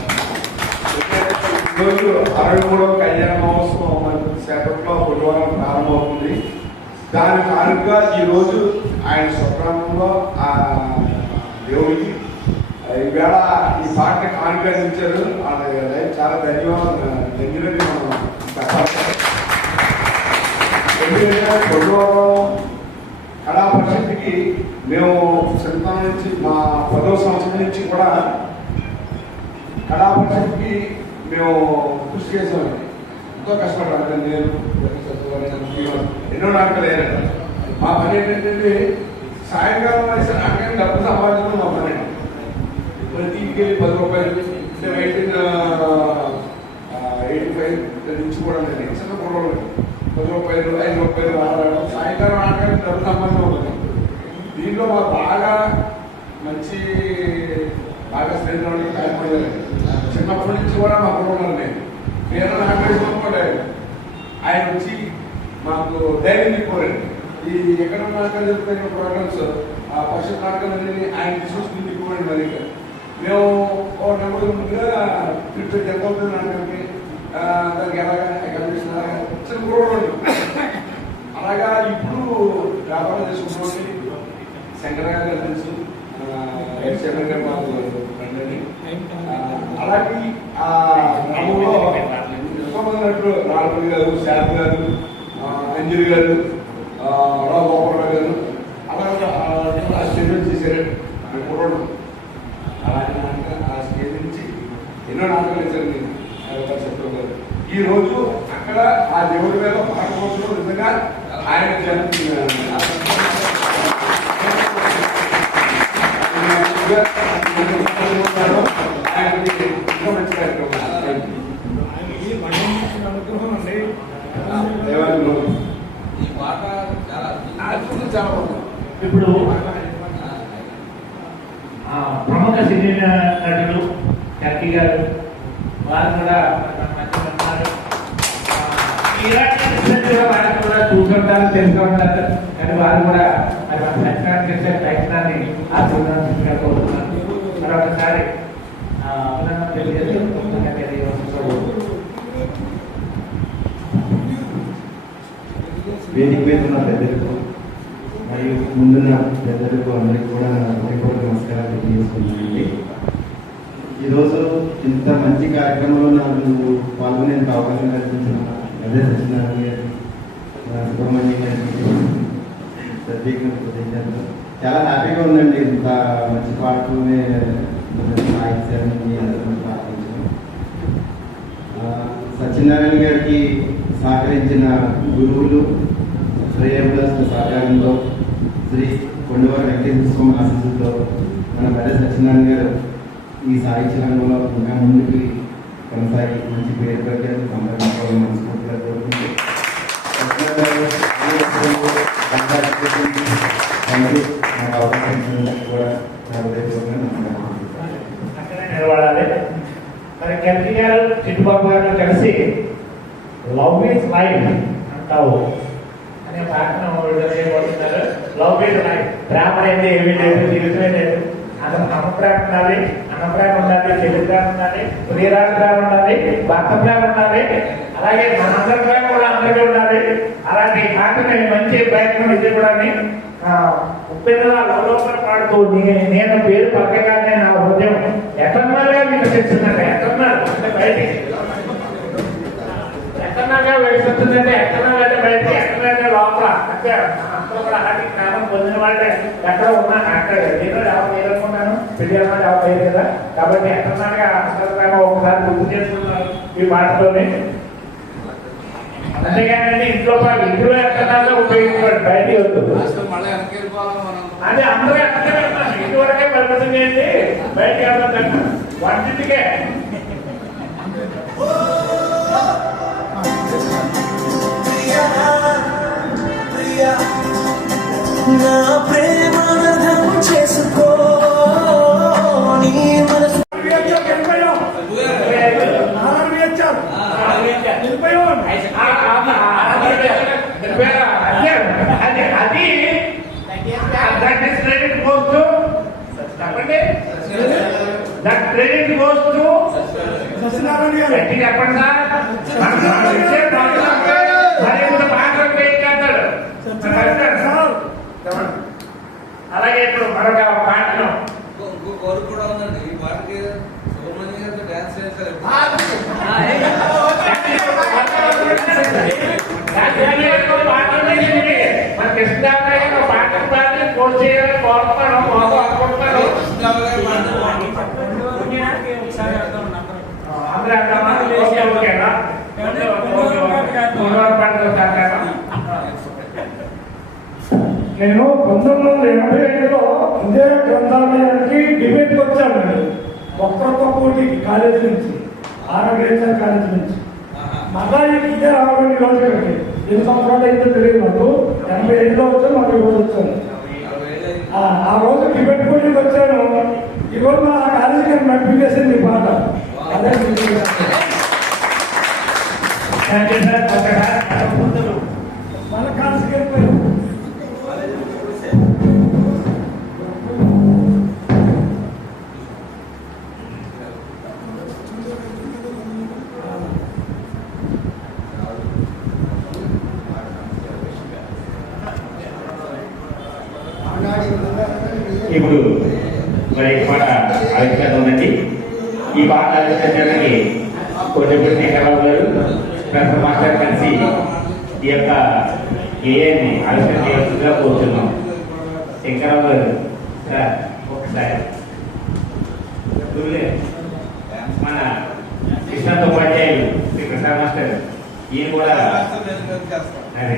ఈరోజు 63వ కళ్యాణ మహోత్సవం మనకు సేపట్లో బుధవారం ప్రారంభమవుతుంది. దాని కానుకగా ఈరోజు ఆయన స్వప్నంలో ఆ దేవుడికి ఈవేళ ఈ పాటని కానుక అందించారు. చాలా ధన్యవాదాలు మనం చెప్పాలి. ఎందుకంటే బుధవారం కళా పరిషత్కి మేము సంతానం నుంచి మా 10వ సంవత్సరం నుంచి కూడా కళా పరిషత్కి మేము కృషి చేసామండి. ఎంతో కష్టపడ్డాను. నేను ఎన్నో నాటకాలు అయ్యాను. మా పని ఏంటంటే సాయంకాలం వేసే నాటకాన్ని డబ్బు సంపాదించడం మా పని. ప్రతి ఇంటికి 10 రూపాయలు 1885 నుంచి కూడా చిన్న కుర్రోళ్ళు 10 రూపాయలు 5 రూపాయలు ఆడడం సాయంకాలం ఆడడానికి డబ్బు సంబంధం ఉంటుంది. దీంట్లో మాకు మంచి స్నేహితులు కార్యక్రమాలు చిన్నప్పటి నుంచి కూడా మా కుర్రోళ్ళు నేను నాటేసుకోలేదు. ఆయన వచ్చి మాకు ధైర్యం చెప్పారండి. ఈ ఎక్కడ నాటకాలు జరుగుతున్న ప్రోగ్రామ్స్ ఆ పరిషత్ నాటకాలన్నీ ఆయన తీసుకొచ్చుకుని తిప్పుకోండి. మరి మేము ఒక నెంబర్ ముందుగా ప్రిపేర్ ఎంత అవుతుంది నాటకానికి, దానికి ఎలాగా చిన్న కుర్రోళ్ళు అలాగా ఇప్పుడు వ్యాపారం చేసుకుంటున్నాం. శంకర గారు తెలుసు, శంకర్ గారు మాకు ఫ్రెండ్. అలాగే ఆ గ్రామంలో ఎంతో మంది ఉన్నట్టు రాఘవన్ గారు, శారద గారు, అంజలి గారు, రావు గోపాలరావు గారు అలాగే ఆ స్టేజ్ చేశారు. కుర్రోడు అలాగే ఆ స్టేజ్ నుంచి ఎన్నో నాటకాలు ఇచ్చారు. చెప్తారు ఈ రోజు అక్కడ ఆ దేవుడి మీద పాట కోసం నిజంగా ఆయన మంచి కార్యక్రమం. ఈ పాట చాలా ఇప్పుడు ప్రముఖ సినీ నటులు కల్కి గారు వారు కూడా వారికి కూడా చూసుకుంటారు, తెలుసుకుంటారు. కానీ వారు కూడా మరి మన సంక్రాంతి చేసే ప్రయత్నాన్ని ఆశీర్వదించగా కోరుతున్నాను. మరొకసారి అభినందన తెలియజేసి వేదిక మీద ఉన్న పెద్దలకు మరియు ముందున్న పెద్దలకు అందరికీ కూడా హృదయపూర్వక నమస్కారాలు తెలియజేసుకుంటున్నానండి. ఈరోజు ఇంత మంచి కార్యక్రమంలో నాకు పాల్గొనేందుకు అవకాశం కల్పించిన అదే సత్యనారాయణ గారు, సుబ్రహ్మణ్యం గారికి ప్రత్యేకంగా కృతజ్ఞతలు. చాలా హ్యాపీగా ఉందండి. ఇంత మంచి పాటలనే సాహిత్యాన్ని అందరూ ప్రార్థించాను. సత్యనారాయణ గారికి సహకరించిన గురువులు శ్రేయబుల సహకారంలో శ్రీ కొండవారి వెంకటేశ్వర స్వామి ఆశీస్సులతో మన పెద్ద సత్యనారాయణ గారు ఈ సాహిత్య రంగంలో ఇంకా ముందుకు కొనసాగి మంచి పేరు ప్రఖ్యాతులు సంపాదించుకోవాలని మనస్ఫూర్తిగా కోరుకుంటూ నాకు అవకాశం కూడా నిలబడాలి. మరి కల్కి గారు చిట్టుబాబు గారు కలిసి లవ్ ఈజ్ లైఫ్ అంటావు అనే పాటను విడుదల చేయబోతున్నారు. లవ్ ఈజ్ లైఫ్, ప్రేమ అనేది ఏమీ లేదు, జీవితమే లేదు. అందులో అమ్మప్రేమ ఉండాలి, అన్నప్రేమ ఉండాలి, చెల్లి ప్రేమ ఉండాలి, ప్రియురాలి ప్రేమ ఉండాలి, భర్త ప్రేమ ఉండాలి, అలాగే మనందరి ప్రేమ కూడా అందరికీ ఉండాలి. అలాంటి పాటని మంచి ప్రయత్నం ఇది కూడా ఉప్పెన్నలా లోపల పాడుతూ నేను పేరు పక్కగానే నా హృదయం ఎక్కడన్నాగా వికసిస్తుందంటే ఎక్కడన్నారు అంటే బయటికి ఎక్కడన్నాగా వికసిస్తుందంటే ఎక్కడన్నాగంటే బయటికి ఎక్కడంటే లోపల అంటే అందరూ కూడా అలాంటి జ్ఞానం పొందిన వాళ్ళే ఎక్కడ ఉన్నా అక్కడ నేను ఎవరు ఏదనుకున్నాను పెళ్లి అన్నది ఎవరు లేదు కదా. కాబట్టి ఎక్కడన్నాగా అందరూ ఒకసారి గుర్తు చేసుకున్నారు ఈ పాటతోనే. అంతేగానండి ఇంట్లో ఎక్కడన్నా ఉపయోగించుకోండి, బయటికి వద్దు. అదే అందరూ ఎక్కడ వెళ్తాను ఇంటివరకే పరిమితం చేయండి, బయటికి వెళ్తాను వంటింటికే. నా ప్రేమ చేసుకో నీ మనసు అలాగే ఇప్పుడు మరొక పాటను కోరిక కూడా ఉందండి. ఈ పాటకి సుబ్రహ్మణ్యం గారితో డాన్స్ చేస్తారు. మన కృష్ణారాయణ పాటలు పాడి పోస్ట్ చేయాలని కోరుతున్నాను, అనుకుంటున్నాను. ఓకేనా నేను 1985లో ఇదే గ్రంథాలయానికి డిబేట్కి వచ్చాను. ఒక్కొక్క పోటీకి కాలేజీ నుంచి ఆరోగ్య కాలేజీ నుంచి మళ్ళా ఇదే రావడం ఈ రోజు ఇక్కడికి 8 సంవత్సరాలు అయితే తెలియదు నాకు 85లో వచ్చాను 40 వచ్చాను. ఆ రోజు డిబేట్ పోటీకి వచ్చాను. ఈరోజు నా కాలేజీకి నడిపి చేసింది ఈ పాట. అదే మన కాలేజీకి వెళ్ళిపోయాను. ఇప్పుడు మరి పాట ఆవిష్కరణ ఉందండి. ఈ పాట ఆవిష్కరించడానికి కొద్దిపూడి శంకరరావు గారు ప్రొఫెసర్ మాస్టర్ కలిసి ఈ యొక్క గేయాన్ని ఆవిష్కరణ చేయవలసిందిగా కోరుతున్నాం. శంకరరావు గారు సార్ ఒకసారి మన కృష్ణతో ఉపాధ్యాయులు శ్రీ ప్రసాద్ మాస్టర్ ఈయన కూడా అదే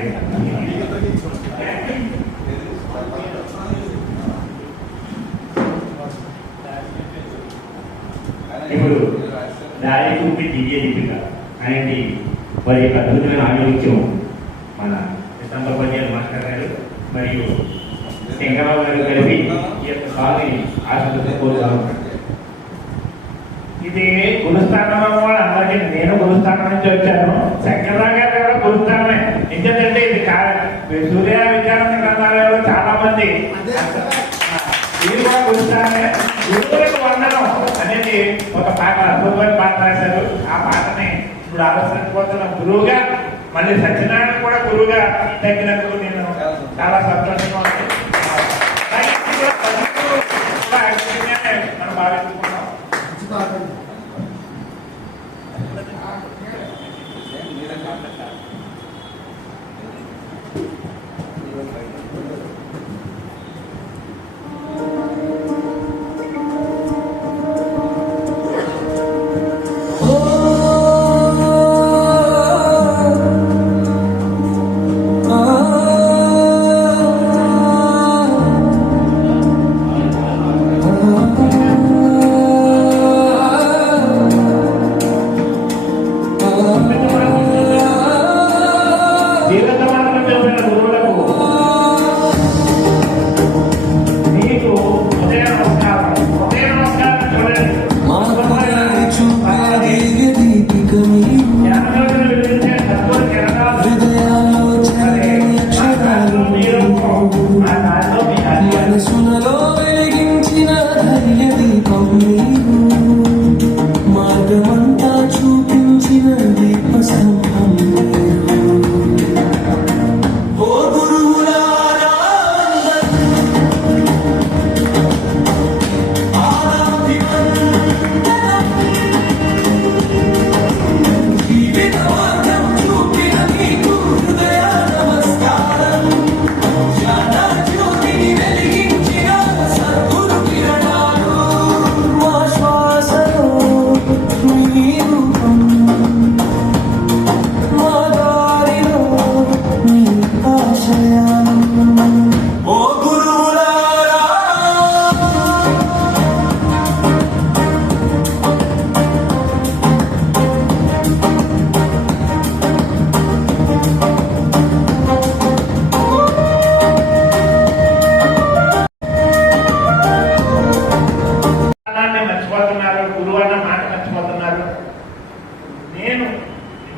ఇప్పుడు దారి చూపి దివ్య దీపిక అనేది వారి యొక్క అద్భుతమైన ఆలోచించాం మన కృష్ణోపాధ్యాయులు మాస్టర్ గారు మరియు శంకరరావు గారు కలిపి ఈ యొక్క సాగుని ఆశతో కోరుతాము. ఇది గురుస్థానంలో కూడా అందరికీ నేను గురుస్థానం నుంచి వచ్చాను. శంకరరావు గారు కూడా గురుస్థానమే. ఎందుకంటే ఇది సూర్య విద్యానంద గ్రంథాలయంలో చాలా మంది ఇది కూడా గురుస్థానమే. గురువులకు వందనం అనేది ఒక పాట అద్భుతమైన పాట రాశారు. ఆ పాటని ఇప్పుడు ఆలోచించబోతున్న గురువుగా మళ్ళీ సత్యనారాయణ కూడా గురువుగా తగ్గినందుకు నేను చాలా సంతోషంగా ఉంది. మనం భావించుకున్నాం.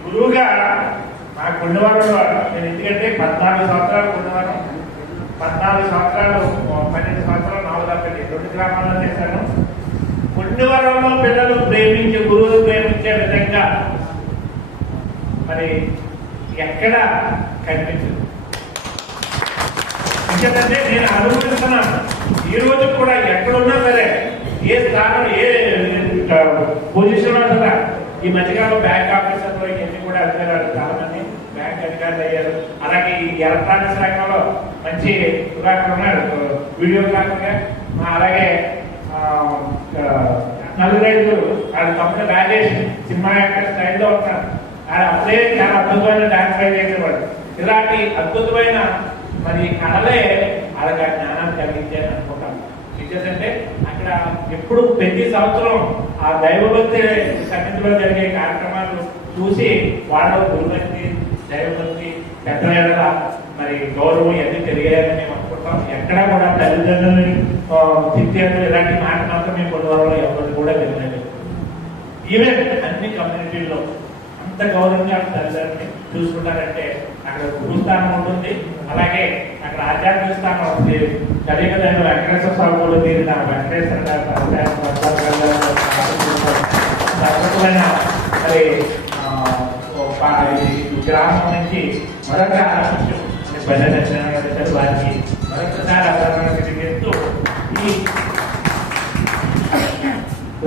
గురువుగా నా గుండెవారంలో నేను ఎందుకంటే 14 సంవత్సరాలు గుండెవారం, 14 సంవత్సరాలు 12 సంవత్సరాలు నావలపల్లి 2 గ్రామాల్లో చేశాను. గుండెవారంలో పిల్లలు ప్రేమించే గురువులు ప్రేమించే విధంగా మరి ఎక్కడ కనిపించదు. ఎందుకంటే నేను అనుభవిస్తున్నాను. ఈ రోజు కూడా ఎక్కడున్నా సరే, ఏ స్థానం ఏ పొజిషన్ ఉంటుందా. ఈ మధ్యకాలంలో బ్యాంక్ ఆఫీసర్లో ఇవన్నీ కూడా అధికారులు చాలా మంది బ్యాంక్ అధికారులు అయ్యారు. అలాగే ఈ ఎలక్ట్రానిక్స్ రంగంలో మంచి సుధాకర్ ఉన్నాడు, వీడియోగ్రాఫర్గా. అలాగే 4 వాళ్ళ కంపెనీ రాజేష్ సినిమా యాక్టర్ స్టైల్లో ఉన్నారు. ఆయన అప్పుడే చాలా అద్భుతమైన డాన్స్ ట్రై చేసేవాడు. ఇలాంటి అద్భుతమైన మరి కళలే వాళ్ళకి ఆ జ్ఞానాన్ని కలిగించాను అనుకుంటాను. ఎందుకంటే అక్కడ ఎప్పుడు ప్రతి సంవత్సరం ఆ దైవభక్తి సన్నిధిలో జరిగే కార్యక్రమాలు చూసి వాళ్ళ గురుభక్తి దైవభక్తి పెద్దల మరి గౌరవం ఇవన్నీ తెలియాలని మేము అనుకుంటాం. ఎక్కడా కూడా తల్లిదండ్రులని తిట్టేది ఇలాంటి మాట మాత్రం మేము కొద్దివారంలో ఎవరు కూడా వినలేదు. ఈవెన్ అన్ని కమ్యూనిటీల్లో అంత గౌరవంగా తల్లిదండ్రులని చూసుకుంటారంటే అక్కడ గురుస్థానం ఉంటుంది. అలాగే అక్కడ ఆధ్యాత్మిక స్థానం ఉంది. కలిగదండ్రులు వెంకటేశ్వర స్వామి కూడా తీరిన వెంకటేశ్వర అద్భుతమైన మరి గ్రామం నుంచి మరొక వారికి మరొకసారి అభినందనలు తెలియజేస్తూ ఈ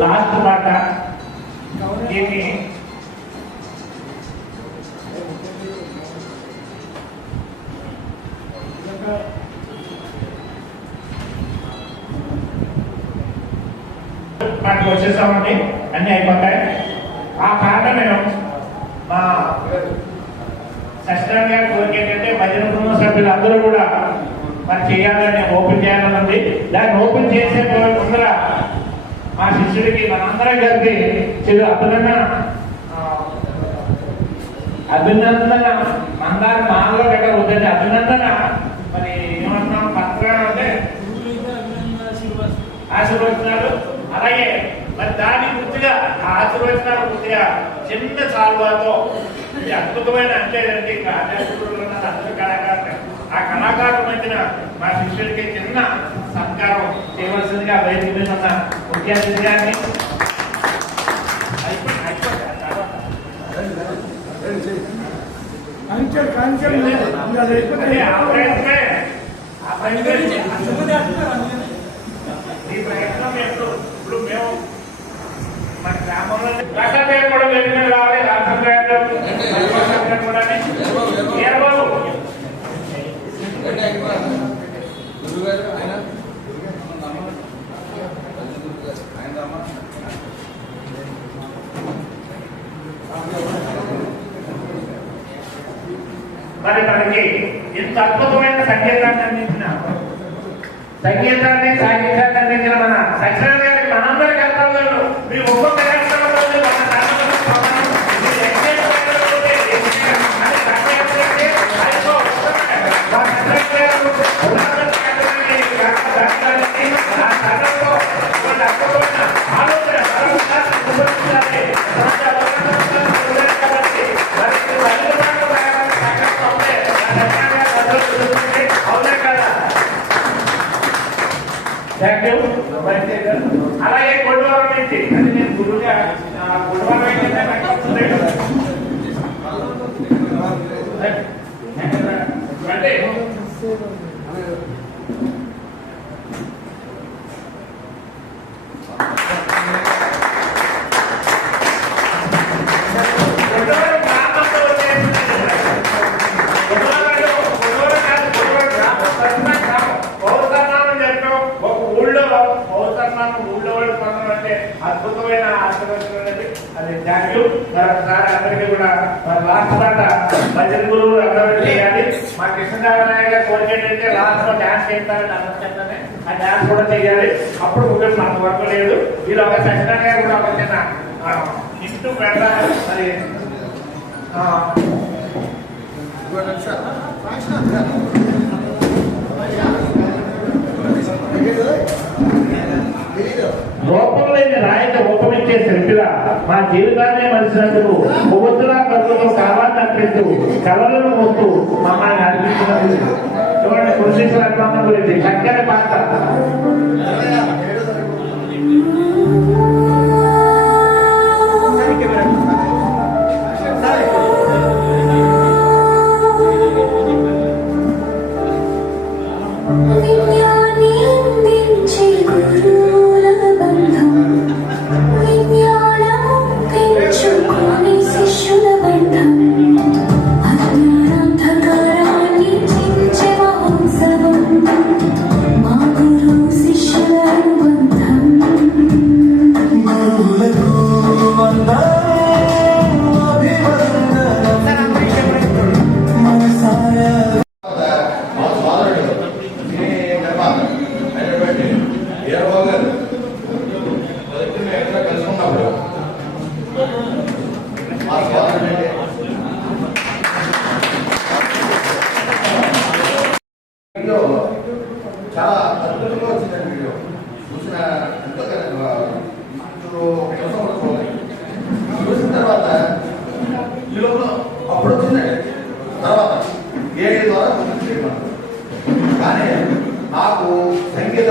లాస్ట్ మాట దీన్ని మాకు వచ్చేసామండి, అన్ని అయిపోతాయి. ఆ కారణం మేము మా సత్యనారాయణ గారి కోరిక ఏంటంటే భజన బృందం సభ్యులందరూ కూడా మరి చేయాలని ఓపెన్ చేయాలని ఉంది. దాన్ని ఓపెన్ చేసే ముందర మా శిష్యుడికి మనందరం కలిపి చిరు అభినందన మందార మాలో ఎక్కడ వద్దండి, అభినందన మరి ఏమన్నా పత్రం అంటే ఆశీర్వచనాలు. అలాగే మరి దాని గుర్తుగా ఆ ఆశీర్వచనాలు గుర్తుగా చిన్న చాలువాతో అద్భుతమైన అంటే అందరూ కళాకారులు ఆ కళాకారుల మధ్యన మా శిష్యుడికి చిన్న సత్కారం చేయవలసిందిగా బయట ఉన్న ముఖ్య అతిథి గారిని ఈ ప్రయత్నం ఇప్పుడు మేము మన గ్రామంలో ప్రసాద్ కూడా వెళ్ళిన రావాలి. రాష్ట్ర కూడా మరి మనకి ఇంత అద్భుతమైన సంగీతాన్ని అందించిన సాహిత్యాన్ని అందించిన మన సత్యనారాయణ గారికి మనందరి కర్తవ్యాలు మీ ఒక్కొక్క అలాగే కొడువారం నుంచి అది నేను గురువుగా కొడువారం ఏంటంటే అద్భుతమైన ఆశీర్వచనం అది. Thank you. మరొకసారి అందరికీ కూడా లాస్ట్ పాట భజన గురువులు అందరూ చేయాలి. మా కృష్ణదేవరాయ గారి కోరిక ఏంటంటే లాస్ట్ లో డాన్స్ చేస్తారని అనుకుంటే ఆ డాన్స్ కూడా చేయాలి. అప్పుడు ముగ్గురు మనకు వర్క్ లేదు. వీళ్ళు ఒక సత్యనారాయణ గారు కూడా వచ్చిన ఇంటూ పెడతారు. మరి రూపం లేని రాయిత రూపమిచ్చే శిల్పిలా మా జీవితాన్ని మలిసినందుకు కొవ్వొత్తులా కలుగుతూ కావాలని అర్పిస్తూ కళలను మోస్తూ మమ్మల్ని నడిపించినందుకు చూడండి కృషి అభిమానం గురించి చక్కని పాత్ర. మా గురు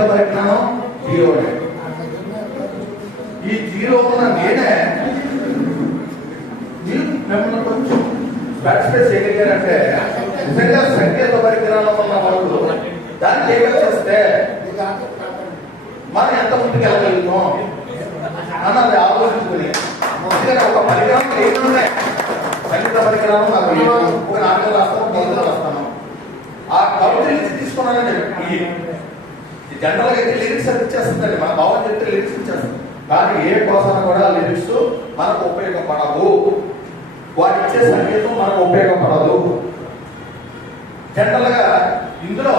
పరిజ్ఞానం జీరోనే. ఈ జీరో ఉన్న నేనే మీరు మిమ్మల్ని కొంచెం సాటిస్ఫై చేయగలిగారంటే నిజంగా సంకేత పరిజ్ఞానం ఉన్న వాళ్ళు దాన్ని చేయవలసిస్తే మనం ఎంత ముందుకు వెళ్ళగలుగుతాం అన్నది ఆలోచించుకుని ఎందుకంటే ఒక పరిజ్ఞానం ఏమున్నాయి సంగీత పరిజ్ఞానం నాకు ఒక నాటకాలు రాస్తాను, కవితలు రాస్తాను. ఆ కవితలు నుంచి తీసుకున్నానండి. ఈ జనరల్గా అయితే లిరిక్స్ అది ఇచ్చేస్తుందండి, మన భావం చెప్తే లిరిక్స్ ఇచ్చేస్తుంది. కానీ ఏ కోసం కూడా లిరిక్స్ మనకు ఉపయోగపడవు, వాటి ఇచ్చే సంగీతం మనకు ఉపయోగపడదు. జనరల్గా ఇందులో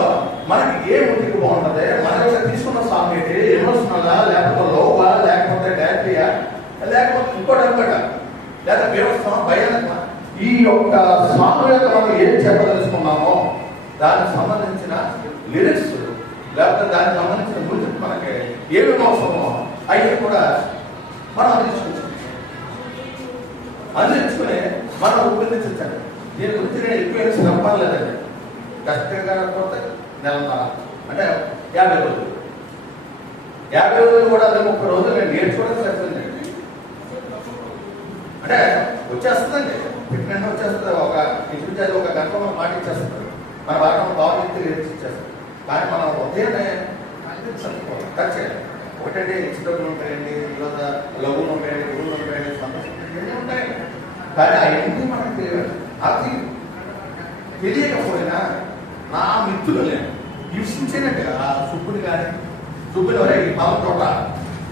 మనకి ఏ ముందుకు బాగుంటుంది, మన యొక్క తీసుకున్న సాంగ్ ఏంటి, ఎమోషనల్గా లేకపోతే లోవా లేకపోతే డాన్సియా లేకపోతే ఇంకోటి అనమాట లేదా వ్యవస్థ భయానక ఈ యొక్క సాంగ్ యొక్క మనం ఏం చెప్పదలుచుకున్నామో దానికి సంబంధించిన లిరిక్స్ లేకపోతే దానికి సంబంధించిన మ్యూజిక్ మనకి ఏమేమి అవసరమో అవి కూడా మనం అందించుకుని మనం రూపొందించండి. దీని గురించి నేను ఎక్కువ చెప్పలేదండి. కష్టంగా కాకపోతే నెలన్నర అంటే 50 రోజులు, 50 రోజులు కూడా అదే 30 రోజులు నేను నేర్చుకోవడం సరిపోయిందండి. అంటే వచ్చేస్తుందండి, ఫిట్నెస్ వచ్చేస్తుంది. ఒక ఇంటికి ఒక గంట మనం పాటించేస్తుంది, మన వారం బాగుంది నేర్చిచ్చేస్తుంది. కానీ మనం ఉదయాన్నే టచ్ చేయాలి. ఒకటండి హెచ్చుతగ్గులు ఉంటాయండి, లేదా లఘువులు ఉంటాయండి, గురువులు ఉంటాయండి, సంతోషం ఉంటాయండి. కానీ అవన్నీ మనకి అది తెలియకపోయినా నా మిత్రులు నేను హింసించేనట్టు ఆ సుబ్బుని కానీ సుబ్బుని ఎవరైనా పాపం చూడ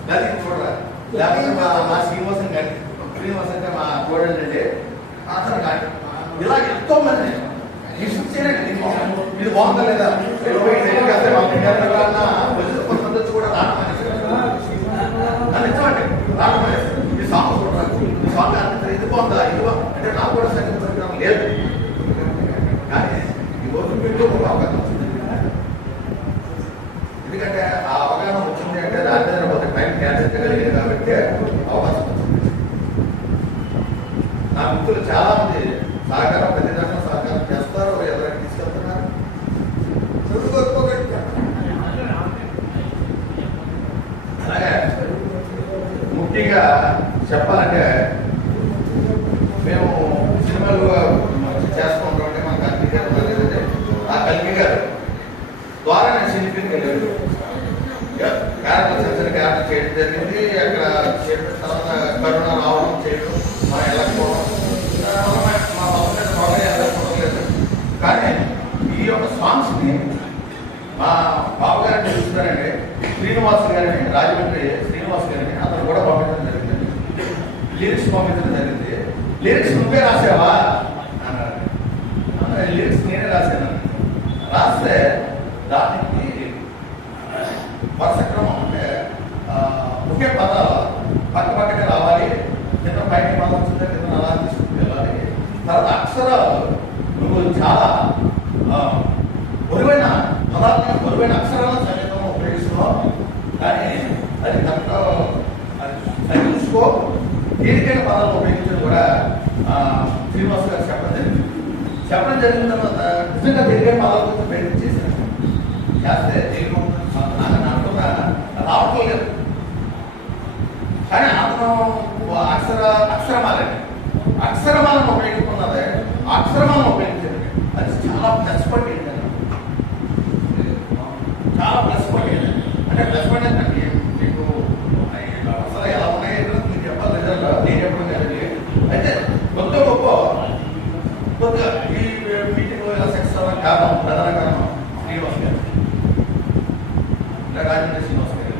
లేదా చూడరా లేకపోతే మా శ్రీనివాసం కానీ శ్రీనివాసం అంటే మా చూడండి అతను కానీ ఇలా ఎంతో మంది హింసించేనండి. ఇది బాగుందా లేదా కొంతమంది కూడా రావడం రావడం ఈ సాంగ్ చూడరాదు, ఈ సాంగ్ ఇది బాగుందా ఇది అంటే నాకు కూడా సంగీతం లేదు. కానీ ఈ రోజు మీకు ఒక అవగాహన వచ్చింది. ఎందుకంటే ఆ అవగాహన వచ్చింది అంటే దాని మీద కొంత టైం కేటాయించగలిగింది కాబట్టి అవకాశం వచ్చింది. నా మిత్రులు చాలా మంది సహకారం ప్రతిదానం సహకారం చేస్తారు, ఎవరైనా తీసుకెళ్తున్నారు. అలాగే ముఖ్యంగా చెప్పాలంటే మేము సినిమాలు చేస్తూ ఉంటామంటే మన కల్కి గారు లేదంటే ఆ కల్కి గారు ద్వారా నేను సినిమాకి వెళ్ళాను. క్యారెక్టర్ చిన్న చిన్న క్యారెక్టర్ చేయడం జరిగింది. అక్కడ చేయడం తర్వాత కరోనా రావడం చేయడం మనం వెళ్ళకపోవడం మా బాబు వెళ్ళకపోవడం. కానీ ఈ యొక్క సాంగ్స్ని మా బాబు గారిని చూస్తున్నారంటే శ్రీనివాస్ గారిని, రాజమండ్రి శ్రీనివాస్ గారిని అతను కూడా పంపించడం జరిగింది. లిరిక్స్ పంపించడం జరిగింది. లిరిక్స్ నువ్వే రాసావా అన్నారు. లిరిక్స్ నేనే రాశాను. రాస్తే దానికి వరుస క్రమం అంటే ఒకే పదాలు పక్క పక్కనే రావాలి, కింద పైకి పదం వచ్చిందే కింద అలా తీసుకుని వెళ్ళాలి. తర్వాత అక్షరాలు నువ్వు చాలా బరువైన పదార్థం బరువైన అక్షరాలను సంగీతం ఉపయోగిస్తున్నావు. కానీ అది కరెక్ట్ అది చూసుకో. తేలికైన పదాలను ఉపయోగించడం కూడా శ్రీనివాస్ గారు చెప్పడం జరిగిన తర్వాత నిజంగా తేలికైన పదాల గురించి ప్రయత్నం చేశాను. చేస్తే నాకు అనుకున్న రావట్లేదు. కానీ అతను అక్షరమాలను ఉపయోగించుకున్నదే అక్షరమాలను ఉపయోగించండి. అది చాలా ప్లస్ పాయింట్ ఏంటంటే చాలా ప్లస్ పాయింట్ ఏంటంటే అంటే ప్లస్ పాయింట్ ఏంటంటే మీకు అసలు ఎలా ఉన్నాయో మీకు చెప్పాలి. రిజల్ట్ నేను చెప్పడం జరిగింది. అయితే కొద్దిగా కొద్దిగా ఈ మీటింగ్లో ఇలా సక్సెస్ అవ్వడానికి కారణం ప్రధాన కారణం శ్రీనివాస్ గారు, ఇలా రాజమండ్రి శ్రీనివాస్ గారు.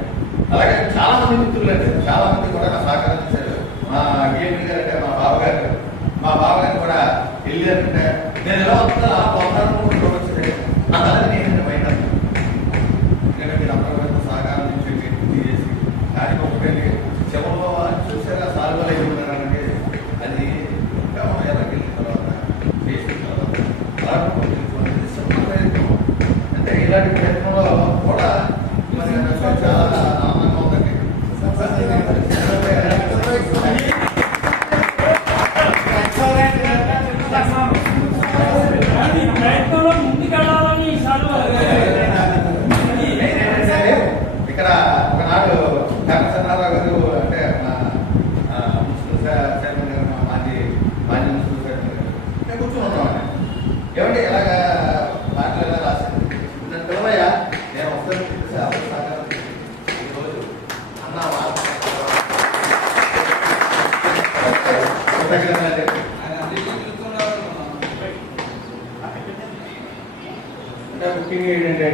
అలాగే చాలా మంది మిత్రులు అంటే చాలా మంది కూడా నా సహకారం చేశారు. మా గేపీ గారు అంటే మా బావగారు కూడా వెళ్ళారంటే నేను ఎలా వస్తుందో ఆ పొందాలను వచ్చేది అలాగే నేను బయట ఎందుకంటే మీరు అందరూ సహకారం నుంచి చేసి కానీ ఒకటి చివరిలో చూసారా సాల్వ్ అయి ఉన్నారంటే అది ఇంకా ఎలాగ వెళ్ళిన తర్వాత చేసిన తర్వాత అంటే ఇలాంటి ప్రయత్నంలో కూడా మరి చాలా ఆనందంగా ఉందండి. కూర్చొని ఉన్నామండి. ఏమంటే ఇలాగా మాటలు ఎలా రాశాను నన్ను పిలవయ్యా నేను వస్తాను చెప్పేసి అప్పుడు సహకారం ఈరోజు అన్న ఆయన అన్నిటికీ పిలుస్తున్నారు. అంటే ముఖ్యంగా ఏంటంటే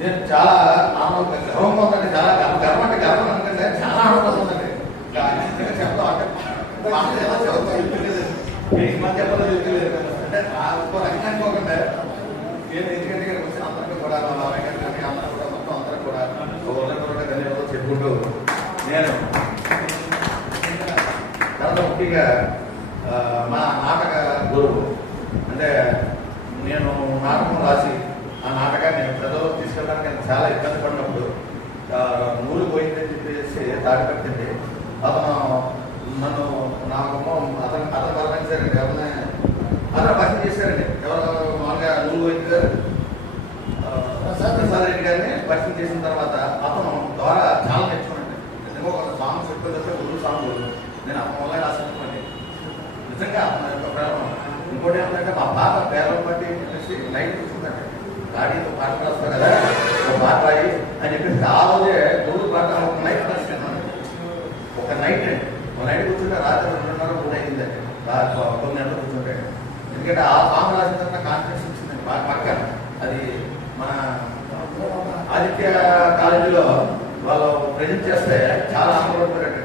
నేను చాలా గర్వంగా ఉందండి. చాలా గర్వం అంటే గర్వం అనుకంటే చాలా ఆనందంగా ఉందండి. చెప్తాం అంటే మాటలు ఎలా చదువుతాం చెప్పలేదు అంటే ఒక్కో రకంగా అనుకోకుండా నేను ఎందుకంటే ఇక్కడికి వచ్చిన అందరికీ కూడా మా బాబాయ్ గారు కానీ అందరూ కూడా మొత్తం అందరూ కూడా కూడా ధన్యవాదాలు చెప్పుకుంటూ నేను తర్వాత ముఖ్యంగా మా నాటక గురువు అంటే నేను నాటకం రాసి ఆ నాటకాన్ని ప్రజల్లో తీసుకెళ్ళడానికి నేను చాలా ఇబ్బంది పడినప్పుడు నూలు పోయిందని చెప్పేసి దాడి పెట్టింది. అతను నన్ను నాకు అతను పరిగణించారండి. ఎవరిని అతను పరిచయం చేశారండి. ఎవరు మామూలుగా నూలు పోయింది గారు ప్రసాద్ రెడ్డి గారిని పరిచయం చేసిన తర్వాత అతను ద్వారా చాలా నేర్చుకున్నాను. ఎందుకో ఒక సాంగ్స్ ఎక్కువ గురువు సాంగ్ నేను అతను వల్ల రాసినటువంటి నిజంగా అతను యొక్క ప్రేమ. ఇంకోటి ఏంటంటే మా పాప పేరం బట్టి చెప్పేసి లైట్ కూర్చుందండి. గాడితో పాట రాస్తావు కదా ఒక పాట రాయి అని చెప్పేసి ఆ రోజే గురువు పాట ఒక నైట్ రాసుకున్నాను. ఒక నైట్ అండి. ఒక నైట్ కూర్చుంటే రాత్రి 2:30 3 అయిందండి. 9 గంటలు కూర్చుంటాడు. ఎందుకంటే ఆ సాంగ్ రాసిన తర్వాత కాన్ఫిడెన్స్ వచ్చిందండి పక్క. అది మన ఆదిత్య కాలేజీలో వాళ్ళు ప్రజెంట్ చేస్తే చాలా ఆనందపడిపోయాడు.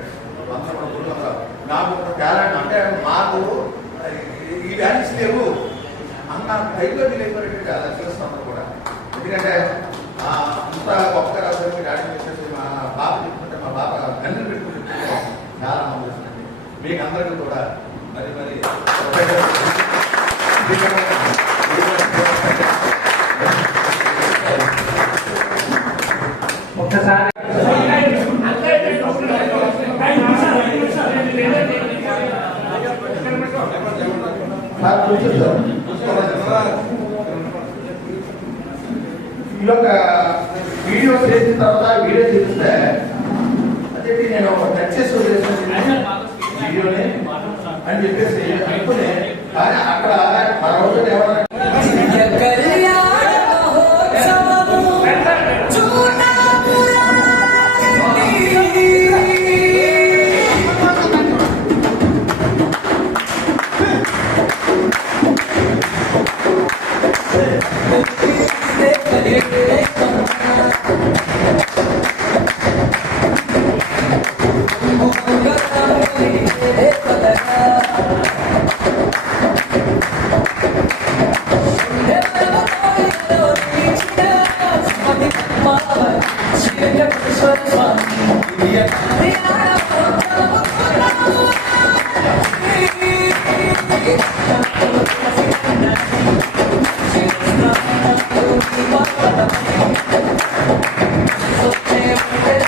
అందరూ కూడా గురువు నాకు ఒక టాలెంట్ అంటే మాకు ఈ వాల్యూస్ లేవు అన్న టైప్లో ఫీల్ అయిపోయినట్టు చాలా చూస్తున్నారు కూడా. ఎందుకంటే అంత గొప్పగా రాశారు మీరు డాడీ చేసేసి మా బాబు చెప్తుంటే మా బాబా కన్నులు పెట్టుకుని చాలా ఆనందం వస్తుందండి. మీకు అందరికీ కూడా మరి మరి ఒక్కసారి ఈలోక వీడియో చేసిన తర్వాత వీడియో చూస్తే అదే నేను టచ్ చేసి వదిలేసిన వీడియోని అని చెప్పేసి అనుకుని కానీ అక్కడ మన రోజున ఎవరైనా Okay.